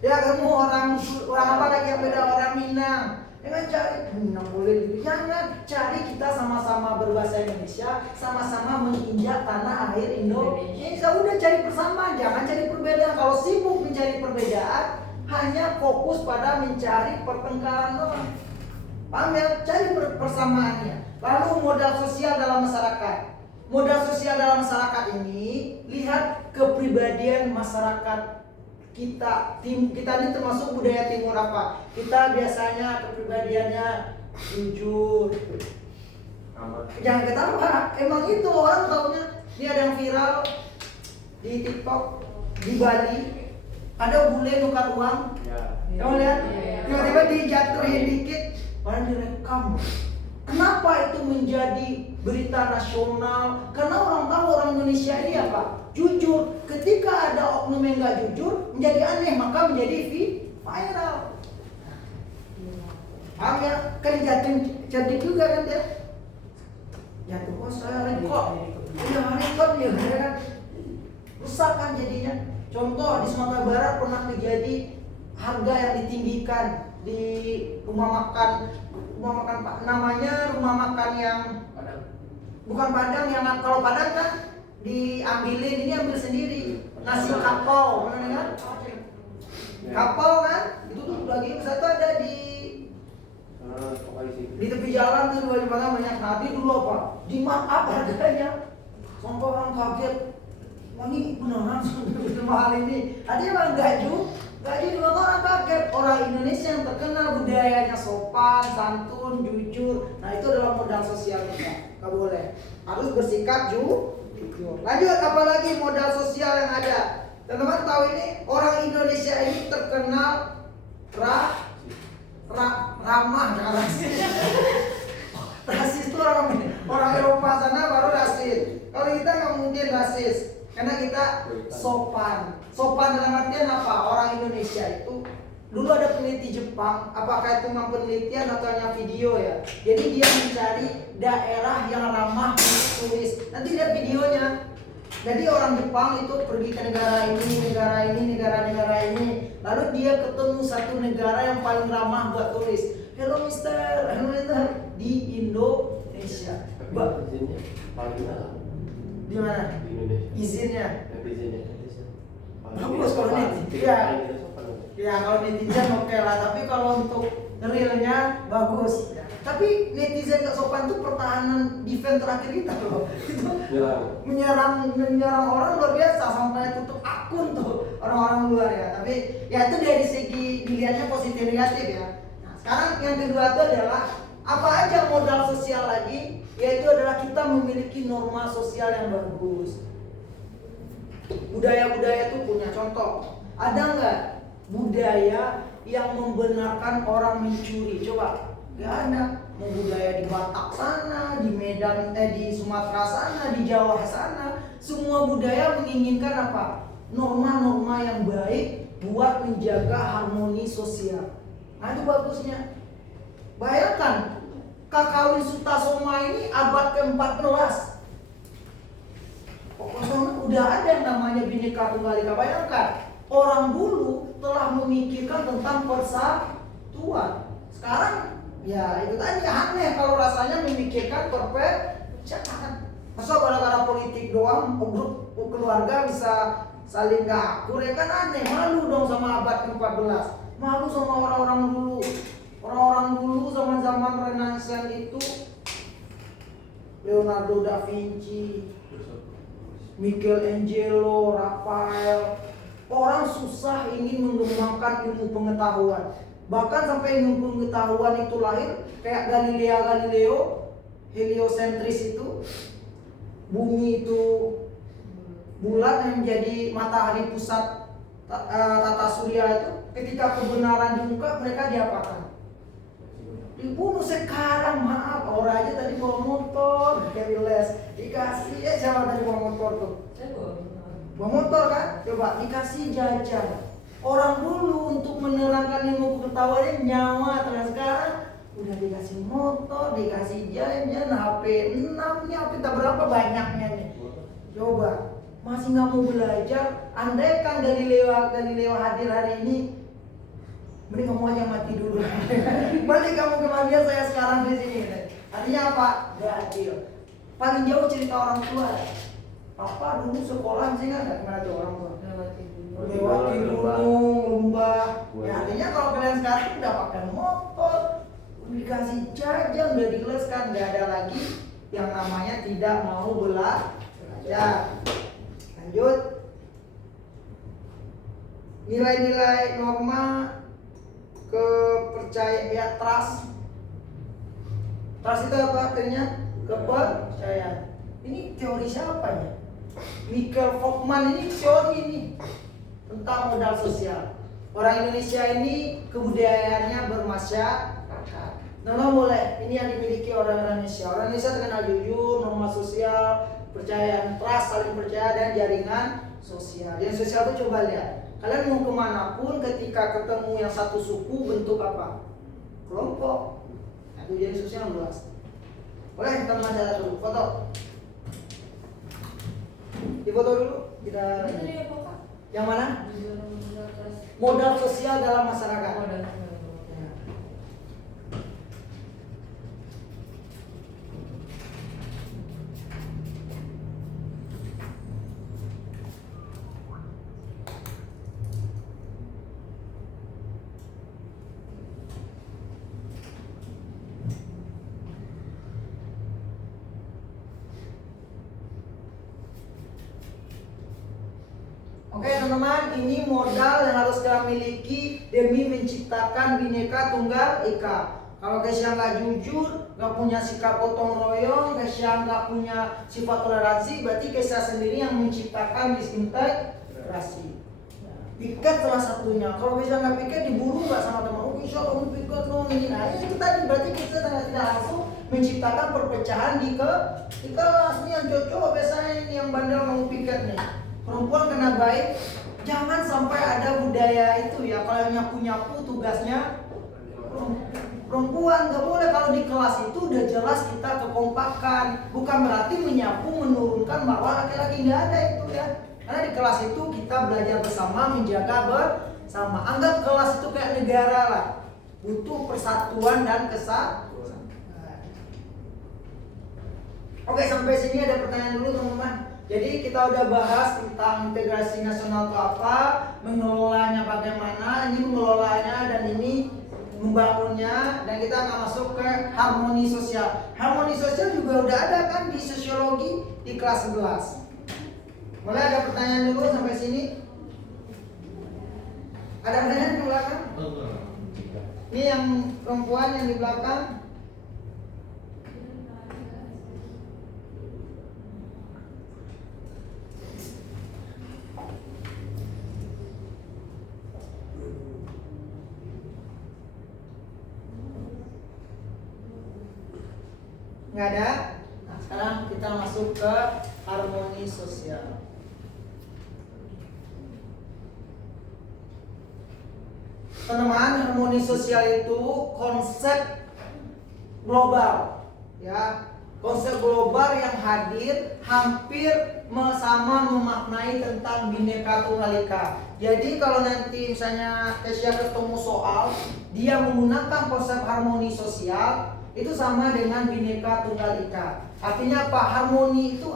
ya ketemu orang apa lagi yang beda, orang Minang. Jangan cari Minang boleh gitu. Jangan cari, kita sama-sama berbahasa Indonesia, sama-sama menginjak tanah air Indonesia. Udah cari persamaan, jangan cari perbedaan. Kalau sibuk mencari perbedaan, hanya fokus pada mencari pertengkaran doang. Paham ya? Cari persamaannya. Lalu modal sosial dalam masyarakat. Modal sosial dalam masyarakat ini, lihat kepribadian masyarakat kita ini termasuk budaya timur apa? Kita biasanya kepribadiannya jujur. Jangan ketawa, emang itu orang taunya. Ini ada yang viral di TikTok di Bali, ada bule nukar uang. Kamu lihat? Tiba-tiba dijatuhin dikit, malah direkam. Kenapa itu menjadi berita nasional? Karena orang tahu orang Indonesia ini apa? Jujur. Ketika ada oknum yang nggak jujur, menjadi aneh, maka menjadi viral. Paham ya? Kan jatuh cerdik juga kan dia. Jatuh, oh saya rekod. Iya rekod ya kan. Rusak kan jadinya. Contoh di Sumatera Barat pernah terjadi harga yang ditinggikan di rumah makan Pak, namanya rumah makan yang bukan Padang, yang kalau Padang kan diambilin, ini ambil sendiri. Nasi kapau, mana kan? Kapau kan? Itu tuh daging satu ada di tepi jalan tuh dua jembatan banyak. Nanti dulu apa? Di markup harganya. Sampai orang kaget. Wah ini beneran sebegitu mahal ini. Ada yang Gak juga orang kaget. Orang Indonesia yang terkenal budayanya sopan, santun, jujur. Nah itu adalah modal sosial kita. Gak boleh. Harus bersikap jujur. Lanjut, apalagi modal sosial yang ada. Teman-teman tahu ini orang Indonesia ini terkenal ramah, rasis. Rasis itu orang Eropa sana baru rasis. Kalau kita nggak mungkin rasis. Karena kita sopan. Sopan dalam artian apa? Orang Indonesia itu dulu ada peneliti Jepang, apakah itu memang penelitian atau hanya video ya. Jadi dia mencari daerah yang ramah untuk turis. Nanti lihat videonya. Jadi orang Jepang itu pergi ke negara ini. Lalu dia ketemu satu negara yang paling ramah buat turis. Hello Mister, di Indonesia. Izinnya paling Di mana? di Indonesia. Izinnya. Bagus kalau netizen. Ya kalau netizen oke lah, tapi kalau untuk realnya bagus. Tapi netizen gak sopan itu pertahanan defense terakhir kita loh. Itu menyerang orang luar biasa sampai tutup akun tuh orang-orang luar ya. Tapi ya itu dari segi dilihatnya positif negatif ya. Nah, sekarang yang kedua itu adalah apa aja modal sosial lagi, yaitu adalah kita memiliki norma sosial yang bagus. Budaya-budaya itu punya contoh. Ada nggak budaya yang membenarkan orang mencuri? Coba. Gak ada. Mau budaya di Batak sana, di Medan, di Sumatera sana, di Jawa sana, semua budaya menginginkan apa? Norma-norma yang baik buat menjaga harmoni sosial. Nah itu bagusnya. Bayangkan Kakawin Sutasoma ini abad ke-14. Pokoknya udah ada yang namanya Bhinneka Tunggal Ika. Bayangkan orang dulu telah memikirkan tentang persatuan. Sekarang ya itu tadi aneh kalau rasanya memikirkan perpecahan. Masa gara-gara politik doang grup keluarga bisa saling gak akur, ya kan aneh. Malu dong sama abad ke-14. Malu sama orang-orang dulu. Orang-orang dulu zaman-zaman Renaissance itu Leonardo da Vinci, Michelangelo, Raphael. Orang susah ingin mengembangkan ilmu pengetahuan. Bahkan sampai ilmu pengetahuan itu lahir, kayak Galileo, heliosentris itu, bumi itu bulat yang menjadi matahari pusat tata surya itu. Ketika kebenaran diungkap, mereka diapakan? Dibunuh. Sekarang maaf, orang aja tadi bawa motor, carry less, dikasih siapa tadi bawa motor tuh? Bawa motor kan? Coba dikasih jajan. Orang dulu untuk menerangkan ilmu pengetahuannya nyawa, terus sekarang udah dikasih motor, dikasih jajan, HP 6 nih, HP tak berapa banyaknya nih. Coba, masih nggak mau belajar? Andaikan Galileo hadir hari ini, mending kamu aja mati dulu. Balik kamu kebahagiaan saya sekarang di sini. Artinya apa? Gak adil. Paling jauh cerita orang tua. Papa dulu sekolah sih kan, gimana tuh orang tua? Lewati gunung, lembah. Ya artinya kalau kalian sekarang udah pakai motor, dikasih jajan, udah dikeleskan, nggak ada lagi yang namanya tidak mau belajar. Lanjut. nilai-nilai norma kepercayaan ya, trust itu apa artinya? Kepercayaan. Ini teori siapa ya? Michael Folkman ini teori ini tentang modal sosial. Orang Indonesia ini kebudayaannya bermasyarakat. Norma boleh, ini yang dimiliki orang Indonesia. Orang Indonesia terkenal jujur, norma sosial, percayaan, trust, saling percaya, dan jaringan sosial. Yang sosial itu coba lihat. Kalian mau kemanapun ketika ketemu yang satu suku bentuk apa? Kelompok. Nah, itu jadi sosial luas. Boleh kita mengajar dulu, foto. Di foto dulu, kita. Itu dia apa kak? Yang mana? Modal kelas. Modal sosial dalam masyarakat. Modal. Ya. Oke teman-teman, ini modal yang harus kita miliki demi menciptakan Bhinneka Tunggal Ika. Kalau Kesya nggak jujur, nggak punya sikap gotong royong, Kesya nggak punya sifat toleransi, berarti Kesya sendiri yang menciptakan disintegrasi. Piket salah satunya. Kalau Kesya nggak piket, diburu nggak sama teman. Oh Kesya kamu piket dong ini. Nah itu tadi berarti kita tidak langsung menciptakan perpecahan di kelas. Ini yang cocok biasanya ini yang bandel mau piket nih. Perempuan kena baik, jangan sampai ada budaya itu ya. Kalau nyapu-nyapu tugasnya perempuan, nggak boleh. Kalau di kelas itu udah jelas kita kekompakan. Bukan berarti menyapu menurunkan bahwa laki-laki nggak ada itu ya. Karena di kelas itu kita belajar bersama, menjaga bersama. Anggap kelas itu kayak negara lah, butuh persatuan dan kesatuan. Oke, sampai sini ada pertanyaan dulu teman-teman. Jadi kita udah bahas tentang integrasi nasional itu apa, mengelolanya bagaimana, ini mengelolanya dan ini membangunnya, dan kita akan masuk ke harmoni sosial. Harmoni sosial juga udah ada kan di sosiologi di kelas 11. Boleh ada pertanyaan dulu sampai sini? Ada pertanyaan di belakang? Ini yang perempuan yang di belakang. Nggak ada? Nah, sekarang kita masuk ke harmoni sosial. Teman-teman, harmoni sosial itu konsep global, ya, konsep global yang hadir hampir sama memaknai tentang Bhinneka Tunggal Ika. Jadi kalau nanti misalnya Kesya ketemu soal, dia menggunakan konsep harmoni sosial, itu sama dengan Bhinneka Tunggal Ika. Artinya apa? Harmoni itu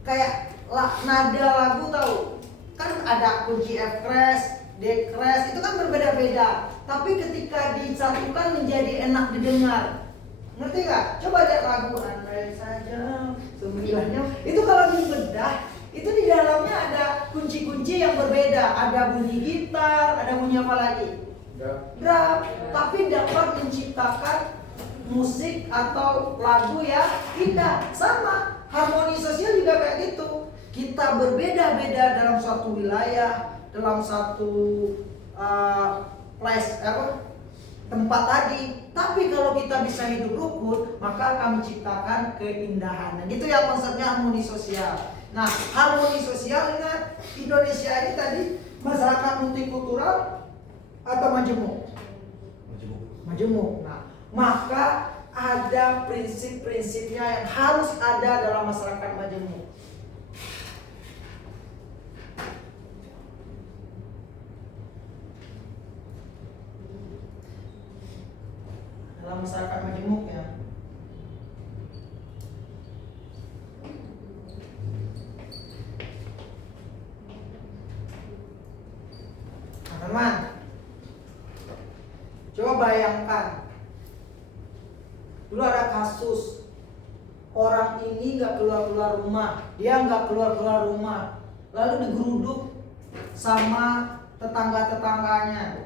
kayak nada lagu tahu? Kan ada kunci F crash, D crash, itu kan berbeda-beda. Tapi ketika disatukan menjadi enak didengar. Ngerti gak? Coba lihat lagu Andai Saja Sembilannya. Itu kalau dibedah, itu di dalamnya ada kunci-kunci yang berbeda. Ada bunyi gitar, ada bunyi apa lagi? Drum. Tapi dapat menciptakan musik atau lagu ya indah. Sama, harmoni sosial juga kayak gitu. Kita berbeda-beda dalam suatu wilayah, dalam satu place tempat tadi. Tapi kalau kita bisa hidup rukun, maka akan menciptakan keindahan. Nah, gitu ya konsepnya harmoni sosial. Nah, harmoni sosial, ingat Indonesia ini tadi masyarakat multikultural atau majemuk? Majemuk. Nah, maka ada prinsip-prinsipnya yang harus ada dalam masyarakat majemuk. Dalam masyarakat majemuk ya. Nah, teman, coba bayangkan. Dulu ada kasus orang ini nggak keluar-keluar rumah, dia nggak keluar-keluar rumah, lalu digeruduk sama tetangga-tetangganya.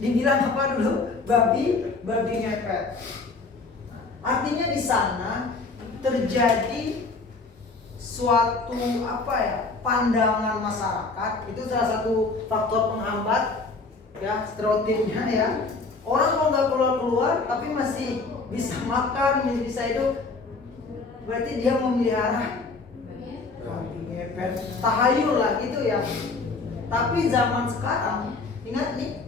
Dibilang apa dulu? Babi ngepet. Artinya di sana terjadi suatu pandangan masyarakat, itu salah satu faktor penghambat ya, stereotipnya ya. Orang mau nggak keluar tapi masih bisa makan, masih bisa hidup, berarti dia memelihara babi ngepet, tahayul lah gitu ya. Tapi zaman sekarang, ingat nih,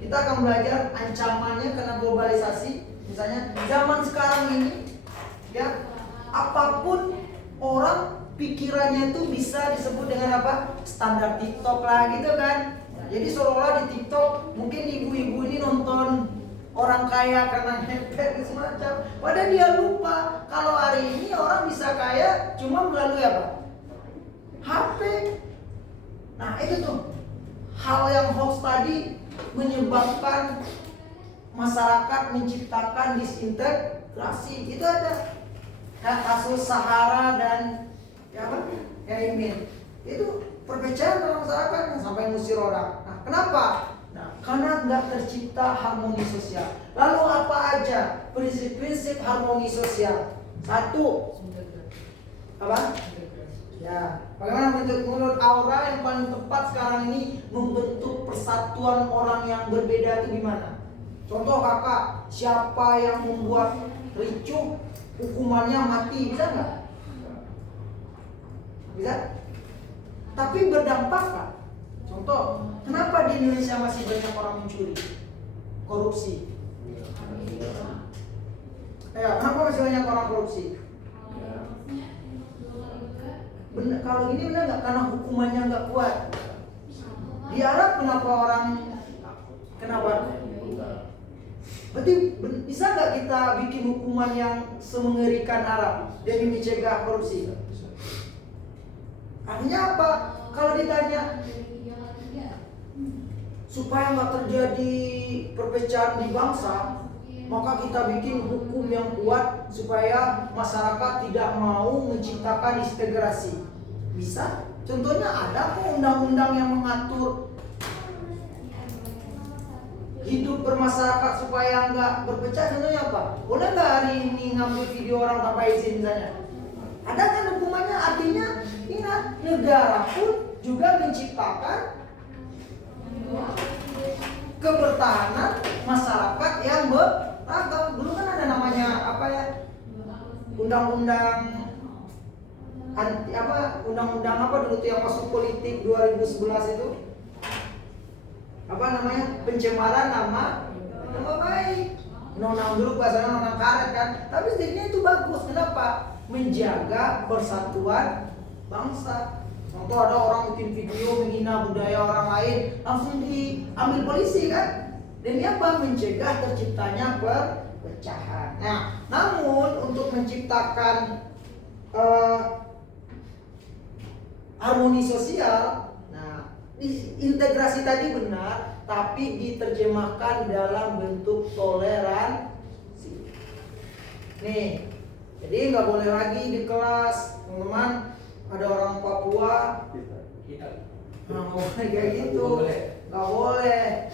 kita akan belajar ancamannya karena globalisasi. Misalnya zaman sekarang ini ya, apapun orang pikirannya itu bisa disebut dengan apa? Standar TikTok lah gitu kan. Jadi seolah-olah di TikTok mungkin ibu-ibu ini nonton orang kaya karena ngepet semacam. Padahal dia lupa kalau hari ini orang bisa kaya cuma melalui apa? HP. Nah itu tuh hal yang hoax tadi menyebabkan masyarakat menciptakan disintegrasi. Itu ada kasus Sahara dan Yemen. Itu perpecahan dalam masyarakat sampai ngusir orang. Nah, kenapa? Nah, karena nggak tercipta harmoni sosial. Lalu apa aja prinsip-prinsip harmoni sosial? Satu, apa? Ya, bagaimana menurut Aura yang paling tepat sekarang ini membentuk persatuan orang yang berbeda itu gimana? Contoh kakak, siapa yang membuat ricuh, hukumannya mati, bisa nggak? Bisa? Tapi berdampak nggak? Contoh, kenapa di Indonesia masih banyak orang mencuri, korupsi? Ya, kenapa masih banyak orang korupsi? Benar, kalau ini benar nggak? Karena hukumannya nggak kuat. Di Arab kenapa? Berarti bisa nggak kita bikin hukuman yang semengerikan Arab demi mencegah korupsi? Artinya apa? Kalau ditanya supaya nggak terjadi perpecahan di bangsa, maka kita bikin hukum yang kuat supaya masyarakat tidak mau menciptakan integrasi. Bisa? Contohnya ada kok undang-undang yang mengatur hidup bermasyarakat supaya nggak berpecah. Contohnya apa? Boleh nggak hari ini ngambil video orang tanpa izin misalnya? Ada kan hukumannya? Artinya ingat, negara pun juga menciptakan kebertahanan masyarakat yang beragam. Dulu kan ada namanya undang-undang apa dulu tuh yang masuk politik 2011 itu apa namanya, pencemaran nama baik. Undang-undang dulu bahasanya undang karet kan, tapi setidaknya itu bagus. Kenapa? Menjaga persatuan bangsa. Contoh ada orang bikin video menghina budaya orang lain, langsung diambil polisi kan? Demi apa? Mencegah terciptanya perpecahan. Nah, namun untuk menciptakan harmoni sosial, nah integrasi tadi benar, tapi diterjemahkan dalam bentuk toleransi. Nih, jadi nggak boleh lagi di kelas, teman-teman, ada orang Papua, nggak boleh kayak gitu, nggak boleh.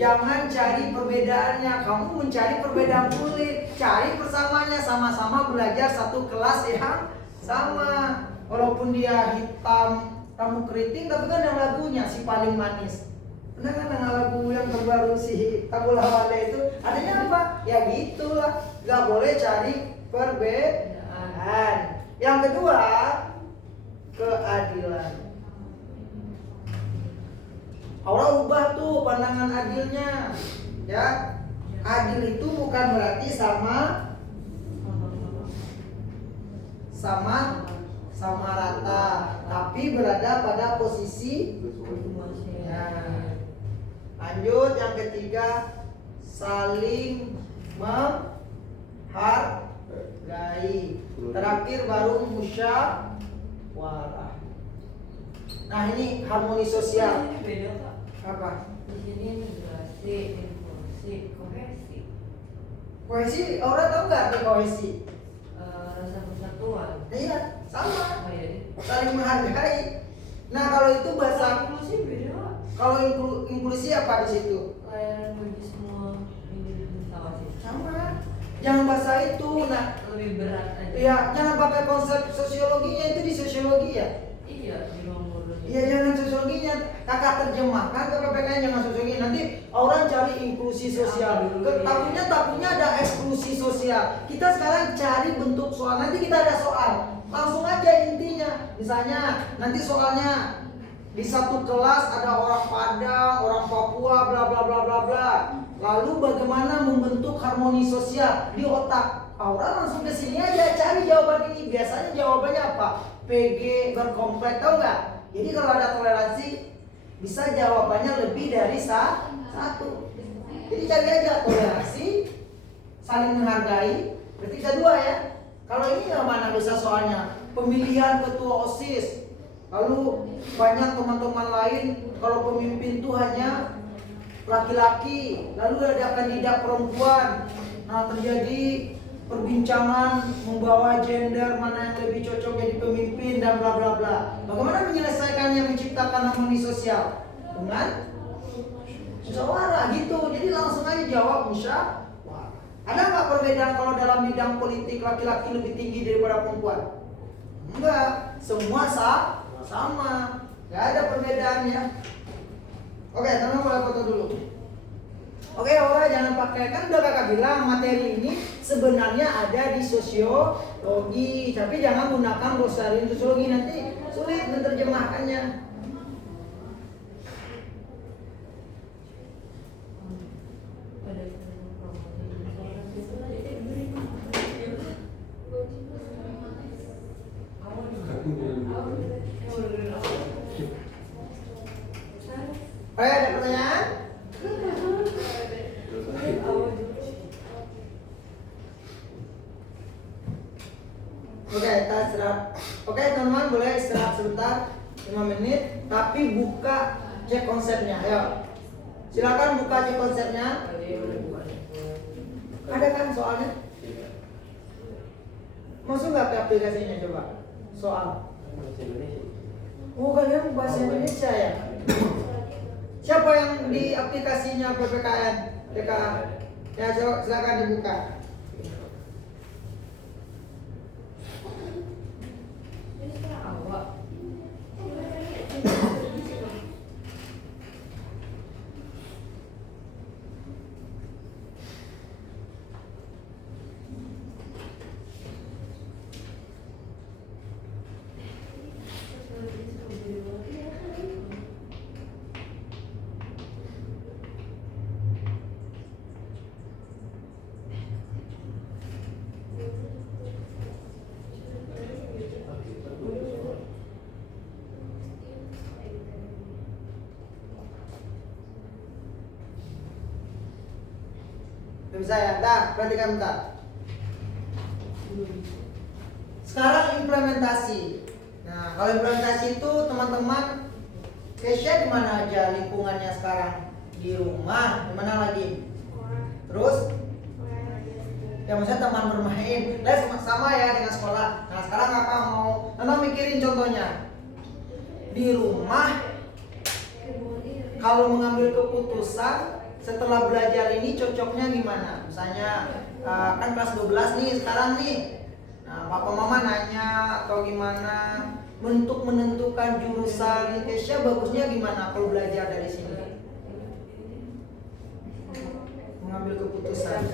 Jangan cari perbedaannya, kamu mencari perbedaan kulit, cari persamanya, sama-sama belajar satu kelas yang sama. Walaupun dia hitam, rambut keriting, tapi kan yang lagunya si paling manis. Benar kan dengan lagu yang terbaru si Tabula Wale itu? Adanya apa? Ya gitulah, nggak boleh cari perbedaan. Yang kedua, keadilan. Allah ubah tuh pandangan adilnya, ya. Adil itu bukan berarti sama rata, tapi berada pada posisi. Nah, lanjut yang ketiga, saling menghargai. Terakhir baru musyawarah. Nah ini harmoni sosial. Ini beda Pak. Apa? Di sini integrasi, inklusi, kohesi. Kohesi, orang tahu nggak arti kohesi? Rasa persatuan. Iya, sama. Oh iya. Saling menghargai. Nah kalau itu bahasa Inklusi beda Pak. Kalau inklusi apa di situ? Layanan bagi semua individu sama sih. Sama. Jangan bahasa itu. Nah, Lebih berat aja. ya jangan pakai konsep sosiologinya, itu di sosiologi ya. Iya, di ruang guru. Iya, jangan sosiologinya. Kakak terjemahkan ke PPKN, jangan sosiologi. Nanti orang cari inklusi sosial. Takutnya ada eksklusi sosial. Kita sekarang cari bentuk soal. Nanti kita ada soal. Langsung aja intinya. Misalnya nanti soalnya di satu kelas ada orang Padang, orang Papua, bla bla bla bla bla. Lalu bagaimana membentuk harmoni sosial di otak? Orang langsung ke sini aja cari jawaban ini. Biasanya jawabannya apa? PG berkompleks, tau nggak? Jadi kalau ada toleransi bisa jawabannya lebih dari satu. Jadi cari aja toleransi, saling menghargai. Berarti kedua ya. Kalau ini yang mana bisa soalnya? Pemilihan ketua OSIS. Lalu banyak teman-teman lain kalau pemimpin itu hanya laki-laki, lalu ada kandidat perempuan. Nah, terjadi perbincangan membawa gender mana yang lebih cocok jadi pemimpin dan bla bla bla. Bagaimana menyelesaikannya, menciptakan harmoni sosial? Dengan musyawarah gitu. Jadi langsung aja jawab musyawarah. Ada nggak perbedaan kalau dalam bidang politik laki-laki lebih tinggi daripada perempuan? Enggak, semua sama, nggak ada perbedaannya. Oke, teman boleh foto dulu. Oke, orang jangan pakai, kan udah kakak bilang materi ini sebenarnya ada di sosiologi, tapi jangan gunakan glossarium sosiologi, nanti sulit menerjemahkannya. Oke, ada pertanyaan? Oke, kita istirahat. Oke, teman-teman boleh istirahat sebentar 5 menit, tapi buka cek konsepnya. Ayo. Silakan buka cek konsepnya. Ada kan soalnya? Masuk nggak ke aplikasinya coba? Soal. Oh, kalian bahasa Indonesia ya? Siapa yang di aplikasinya PPKN? PKN? Ya, silakan dibuka. Bisa ya? Dah, perhatikan bentar. Sekarang implementasi. Nah, kalau implementasi itu teman-teman, Kesha di mana aja lingkungannya sekarang? Di rumah, di mana lagi? Terus? Ya maksudnya teman bermain. Sama ya dengan sekolah. Nah, sekarang kakak mau mikirin contohnya. Di rumah, kalau mengambil keputusan setelah belajar ini cocoknya gimana? Misalnya kan kelas 12 nih sekarang nih. Nah, papa mama nanya atau gimana untuk menentukan jurusan Kesha bagusnya gimana kalau belajar dari sini? Mengambil keputusan.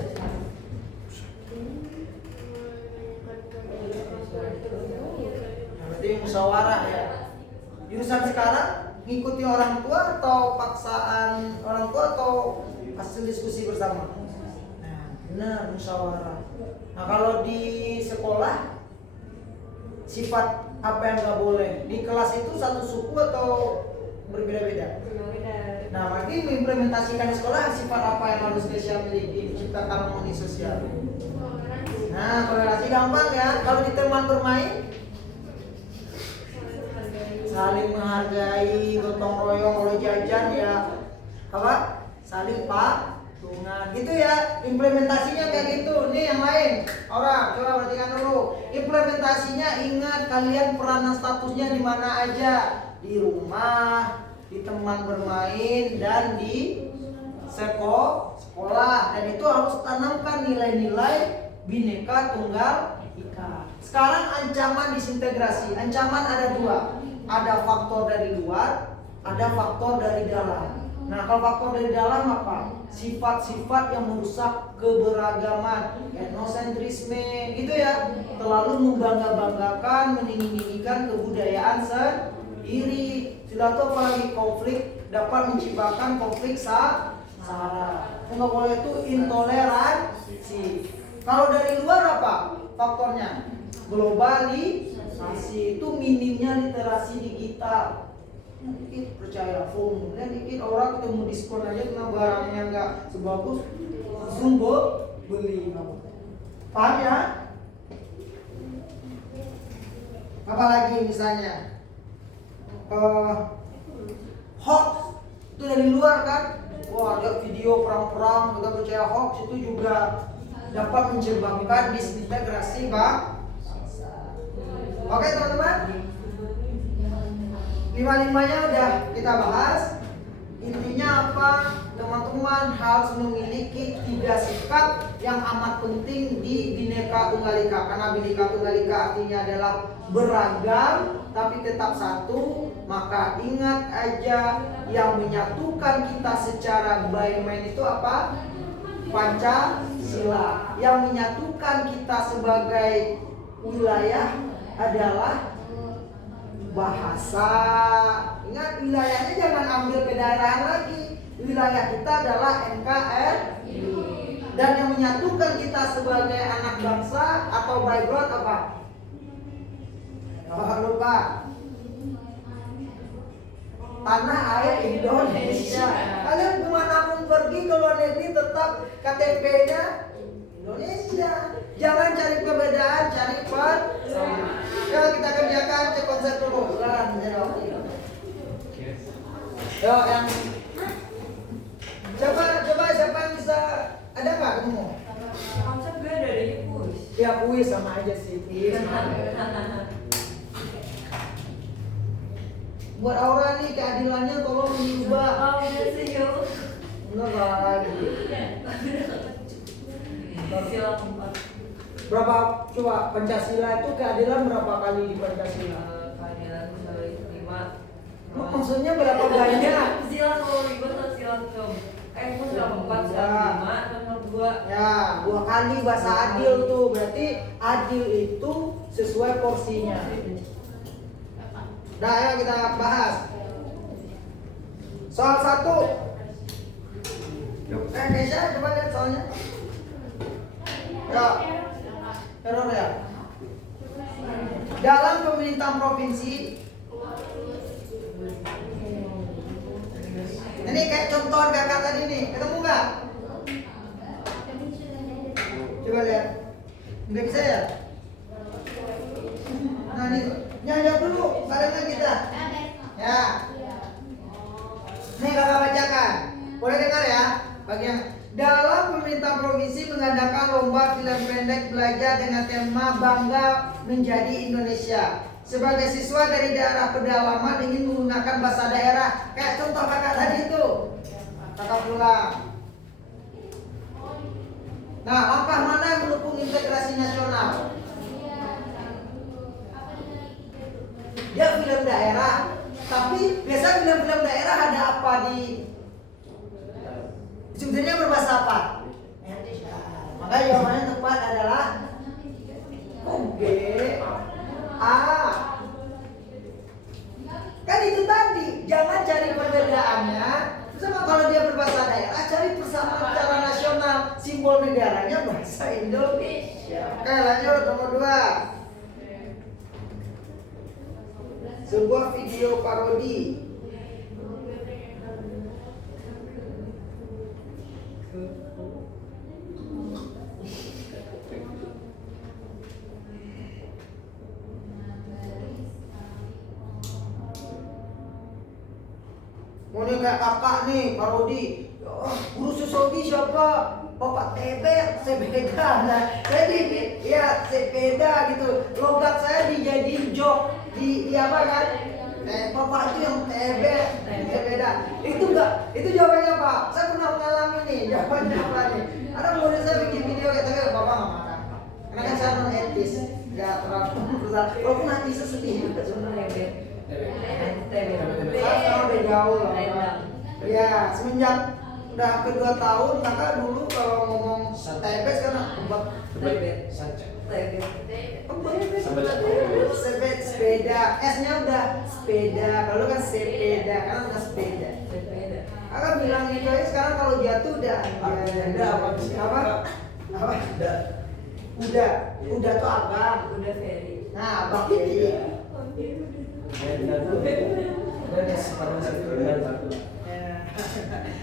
Nah, berarti musyawarah ya. Jurusan sekarang ngikuti orang tua atau paksaan orang tua atau hasil diskusi bersama? Nah, benar musyawarah. Nah, kalau di sekolah sifat apa yang nggak boleh? Di kelas itu satu suku atau berbeda-beda? Nah, berarti mengimplementasikan di sekolah sifat apa yang harus spesial miliki, menciptakan harmoni sosial. Nah, korelasi gampang ya. Kalau di teman bermain saling menghargai, gotong royong, oleh jajan ya apa? Saling patungan. Gitu ya, implementasinya kayak gitu. Nih yang lain. Orang, coba perhatikan dulu. Implementasinya ingat kalian peranan statusnya di mana aja? Di rumah, di teman bermain, dan di sekolah. Dan itu harus tanamkan nilai-nilai Bhinneka Tunggal Ika. Sekarang ancaman disintegrasi. Ancaman ada dua. Ada faktor dari luar, ada faktor dari dalam. Nah, kalau faktor dari dalam apa? Sifat-sifat yang merusak keberagaman, etnosentrisme, gitu ya. Terlalu membangga-banggakan, meninggi-ninggikan kebudayaan sendiri. Sudah itu apalagi konflik dapat menciptakan konflik sara. Nggak boleh itu intoleransi. Kalau dari luar apa faktornya? Globalisasi, itu minimnya literasi digital. Dikit percaya phone, dan dikit orang ketemu diskon aja kena barangnya nggak sebagus Zoom beli. Paham ya? Apalagi misalnya hoax itu dari luar kan? Wah, ada video perang-perang, kita percaya hoax itu juga dapat menyebabkan disintegrasi bangsa. Oke teman-teman, 5-5-nya udah kita bahas. Intinya apa? Teman-teman harus memiliki 3 sikap yang amat penting di Bhinneka Tunggal Ika. Karena Bhinneka Tunggal Ika artinya adalah beragam tapi tetap satu. Maka ingat aja, yang menyatukan kita secara by-main itu apa? Pancasila. Yang menyatukan kita sebagai wilayah adalah bahasa. Ingat, wilayahnya jangan ambil ke daerah lagi. Wilayah kita adalah NKRI. Dan yang menyatukan kita sebagai anak bangsa atau by blood apa? Jangan lupa, tanah air Indonesia. Kalian kemanapun pergi ke luar negeri tetap KTP-nya Indonesia. Jangan cari perbedaan, cari persamaan. Yuk kita kerjakan, cek konsep dulu. Yo, yang coba siapa yang bisa, ada nggak kamu? Konsep gue ada di kuis. Ya kuis sama aja sih. Buat Aura nih, keadilannya tolong diubah. Oh, udah sih yuk. Bener lagi. Sila 4. Berapa coba Pancasila itu keadilan berapa kali di Pancasila? Keadilan sampai 5. Maksudnya berapa banyak? Sila kalau ribet atau sila com. Aku sila 4, sila 5, nomor 2. Ya, 2 kali bahasa adil tuh. Berarti adil itu sesuai porsinya. Nah, ayo kita bahas. Soal 1. Kesha, coba lihat soalnya. Ya. Terus ya. Dalam pemerintahan provinsi, ini kayak contoh kakak tadi nih, ketemu nggak? Coba lihat, nggak bisa ya? Nah ini, jawab dulu, barengan kita. Ya. Nih kakak bacakan, boleh dengar ya? Bagian dalam pemerintah provinsi mengadakan lomba film pendek belajar dengan tema Bangga Menjadi Indonesia. Sebagai siswa dari daerah pedalaman ingin menggunakan bahasa daerah. Kayak contoh kakak tadi itu. Kakak pulang. Nah, langkah mana yang mendukung integrasi nasional? Dia film daerah. Tapi biasa film-film daerah ada apa di sebetulnya berbahasa apa? Maka jawabannya yang tepat adalah B, A. Kan itu tadi, jangan cari perbedaannya. Sama kalau dia berbahasa daerah, cari persamaan secara nasional. Simbol negaranya bahasa Indonesia. Oke, lanjut nomor 2. Sebuah video parodi. Mau nih kayak kakak nih parodi. Guru sosiologi siapa? Bapak Tebet, sepeda. Nah, jadi ya sepeda gitu. Logat saya dijadiin jok di apa kan? Bapak itu yang TB, beda. Itu enggak, itu jawabannya Pak. Saya pernah mengalami nih, jawabannya apa nih? Ada murid saya bikin video kayak tapi Bapak nggak marah. Karena kan saya non etis, nggak terlalu besar. Walaupun hati saya sedih juga sebenarnya. Sekarang udah jauh lah. Ya, semenjak udah ke 2 tahun, kakak dulu kalau ngomong TB sekarang kebak. Sepeda, S-nya udah sepeda, kalau kan sepeda, kan udah sepeda. Kakak bilang itu aja sekarang kalau jatuh udah udah tuh abang. Udah Ferry. Nah, abang Ferry.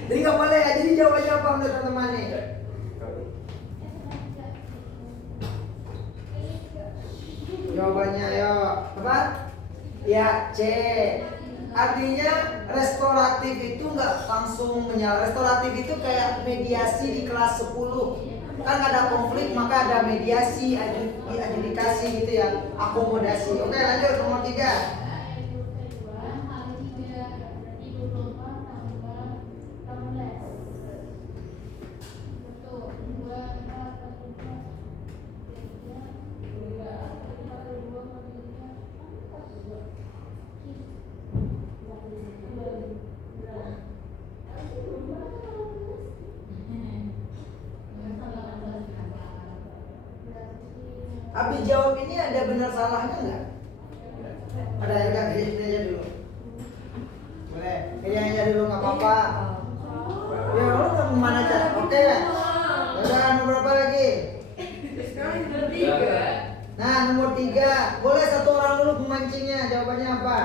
Jadi nggak boleh ya. Jadi jawabannya apa menurut teman-teman nih? Jawabannya ayo apa? Ya C. Artinya restoratif itu nggak langsung menyala. Restoratif itu kayak mediasi di kelas 10. Kan ada konflik maka ada mediasi, adjudikasi gitu ya, akomodasi. Oke lanjut nomor 3. Habis jawab ini ada benar salahnya nggak? Ada ya udah ini aja dulu. Boleh, ini aja dulu nggak apa-apa. Ya lu kemana cara? Oke. Udah nomor berapa lagi? Sekarang nomor 3. Nah nomor 3. Boleh satu orang dulu pemancingnya. Jawabannya apa?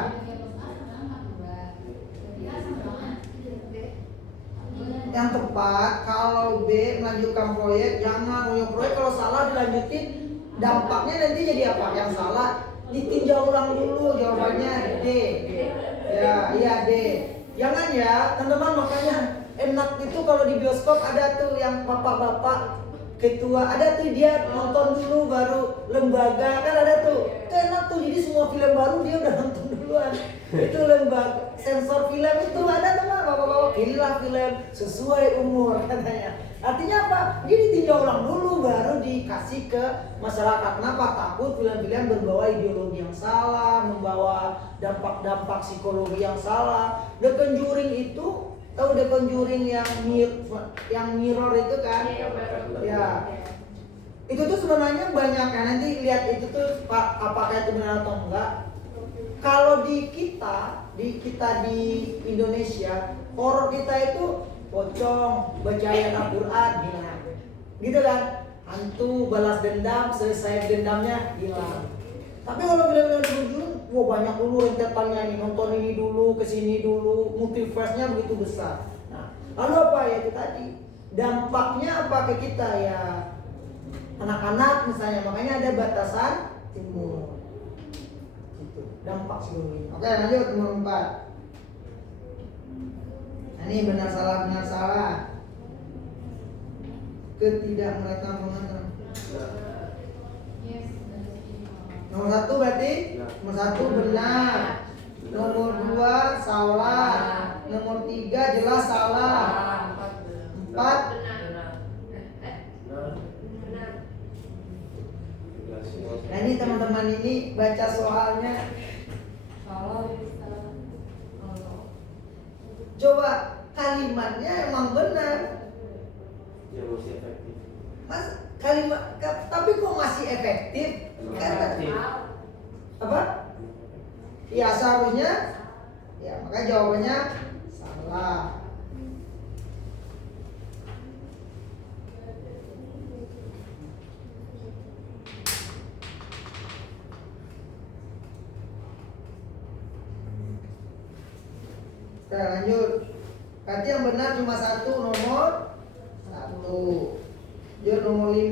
Yang tepat kalau B melanjutkan proyek, jangan punya proyek kalau salah dilanjutin. Dampaknya nanti jadi apa? Yang salah ditinjau ulang dulu. Jawabannya D. Ya, iya D. Jangan ya, teman-teman, makanya enak itu kalau di bioskop ada tuh yang bapak-bapak ketua, ada tuh dia nonton dulu baru lembaga, kan ada tuh. Itu enak tuh, jadi semua film baru dia udah nonton duluan. Itu lembaga sensor film itu ada teman, bapak-bapak pilihlah film sesuai umur katanya. Artinya apa? Dia ditinjau ulang dulu baru dikasih ke masyarakat. Kenapa? Takut film-film berbawa ideologi yang salah, membawa dampak-dampak psikologi yang salah. The Conjuring itu, tahu The Conjuring yang mirror itu kan? Ya. Itu tuh sebenarnya banyak ya. Nanti lihat itu tuh apakah itu benar atau enggak. Kalau di kita di Indonesia, horor kita itu pocong, baca ayat Al-Quran, hilang. Gitu kan? Hantu, balas dendam, selesai dendamnya, hilang. Tapi kalau film-film Conjuring, wah banyak dulu rentetannya nih, nonton ini dulu, kesini dulu, multiverse-nya begitu besar. Nah, lalu apa ya itu tadi? Dampaknya apa ke kita ya? Anak-anak misalnya, makanya ada batasan umur. Gitu. Dampak seluruhnya. Oke, lanjut nomor 4. Ini benar salah. Ketidakmerekam pengantar. Nomor 1 berarti nomor 1 benar. Nomor 2 salah. Nomor 3 jelas salah. 4 Nah ini teman-teman ini baca soalnya. Coba kalimatnya emang benar. Ya masih efektif. Mas kalimat tapi kok masih efektif? Karena apa? Ya seharusnya ya makanya jawabannya salah. Kita lanjut. Berarti yang benar cuma 1, nomor 1. Lanjut nomor 5.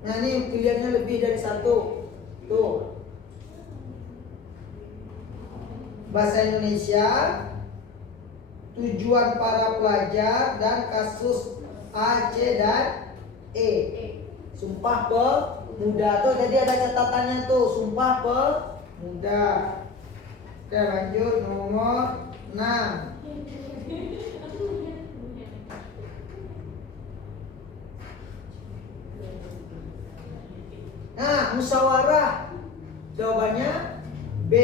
Nah ini pilihannya lebih dari 1. Tuh. Bahasa Indonesia tujuan para pelajar, dan kasus A, C, dan E. Sumpah Pemuda tuh, jadi ada catatannya tuh, Sumpah Pemuda. Oke, lanjut nomor 6. Nah, musyawarah jawabannya B.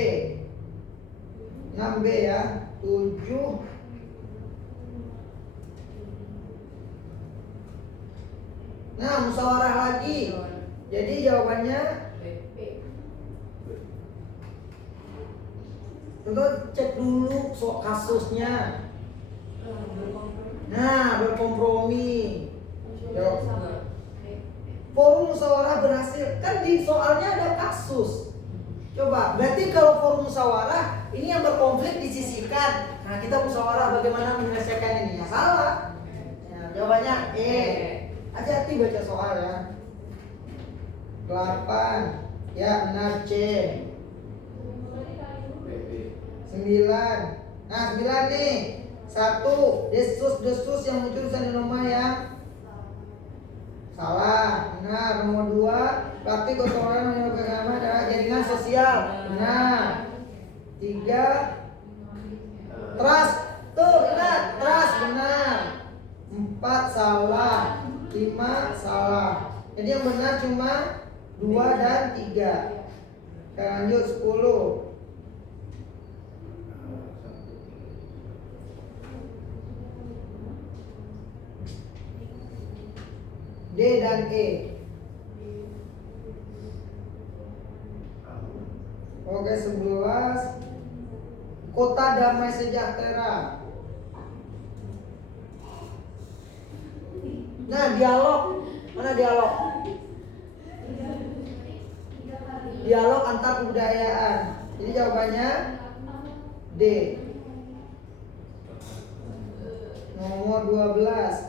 6B ya. 7. Nah, musyawarah lagi. Jadi jawabannya kita cek dulu soal kasusnya. Nah, berkompromi. Forum musyawarah berhasil. Kan di soalnya ada kasus. Coba, berarti kalau forum musyawarah ini yang berkonflik disisihkan. Nah, kita musyawarah bagaimana menyelesaikan ini? Ya salah. Nah, jawabannya E. Hati-hati baca soal ya. 8. Ya, benar C. 9. Nah, 9 nih. 1. Desus-desus yang muncul sanonima yang salah. Benar. Nomor 2. Praktik gotong royong agama adalah jaringan sosial. Benar. 3. Trust. Tuh, ingat. Trust. Benar. 4 salah. 5 salah. Jadi yang benar cuma 2 dan 3. Kita lanjut 10. D dan E. Oke, 11. Kota damai sejahtera. Nah, dialog. Mana dialog? Dialog antar kebudayaan. Jadi jawabannya D. Nomor 12.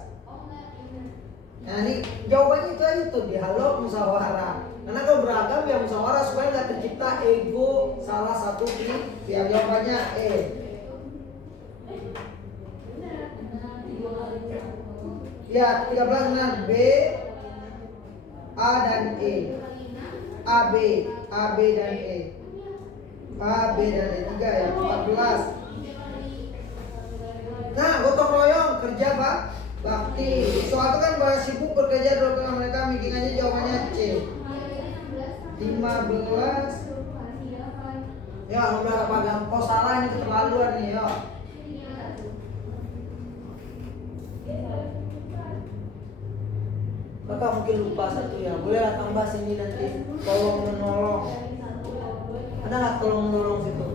Nah, ini jawabannya itu aja tuh, dialog musyawarah. Karena kalau beragam ya musyawarah supaya nggak tercipta ego salah satu pihak. Jawabannya E. Ya, 13 benar. B, A dan E. A, B dan E. A, B dan E. 3 ya. 14. Nah, gotong royong kerja bakti. Soal itu kan pada sibuk bekerja dengan mereka, bikin aja jawabannya C. 15. Ya, udah apa gampang salah ini keterlaluan nih, ya. Kakak mungkin lupa satu ya. Bolehlah tambah sini nanti. Tolong menolong. Ada nggak tolong menolong situ?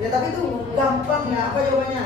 Ya tapi itu gampang ya. Apa jawabannya?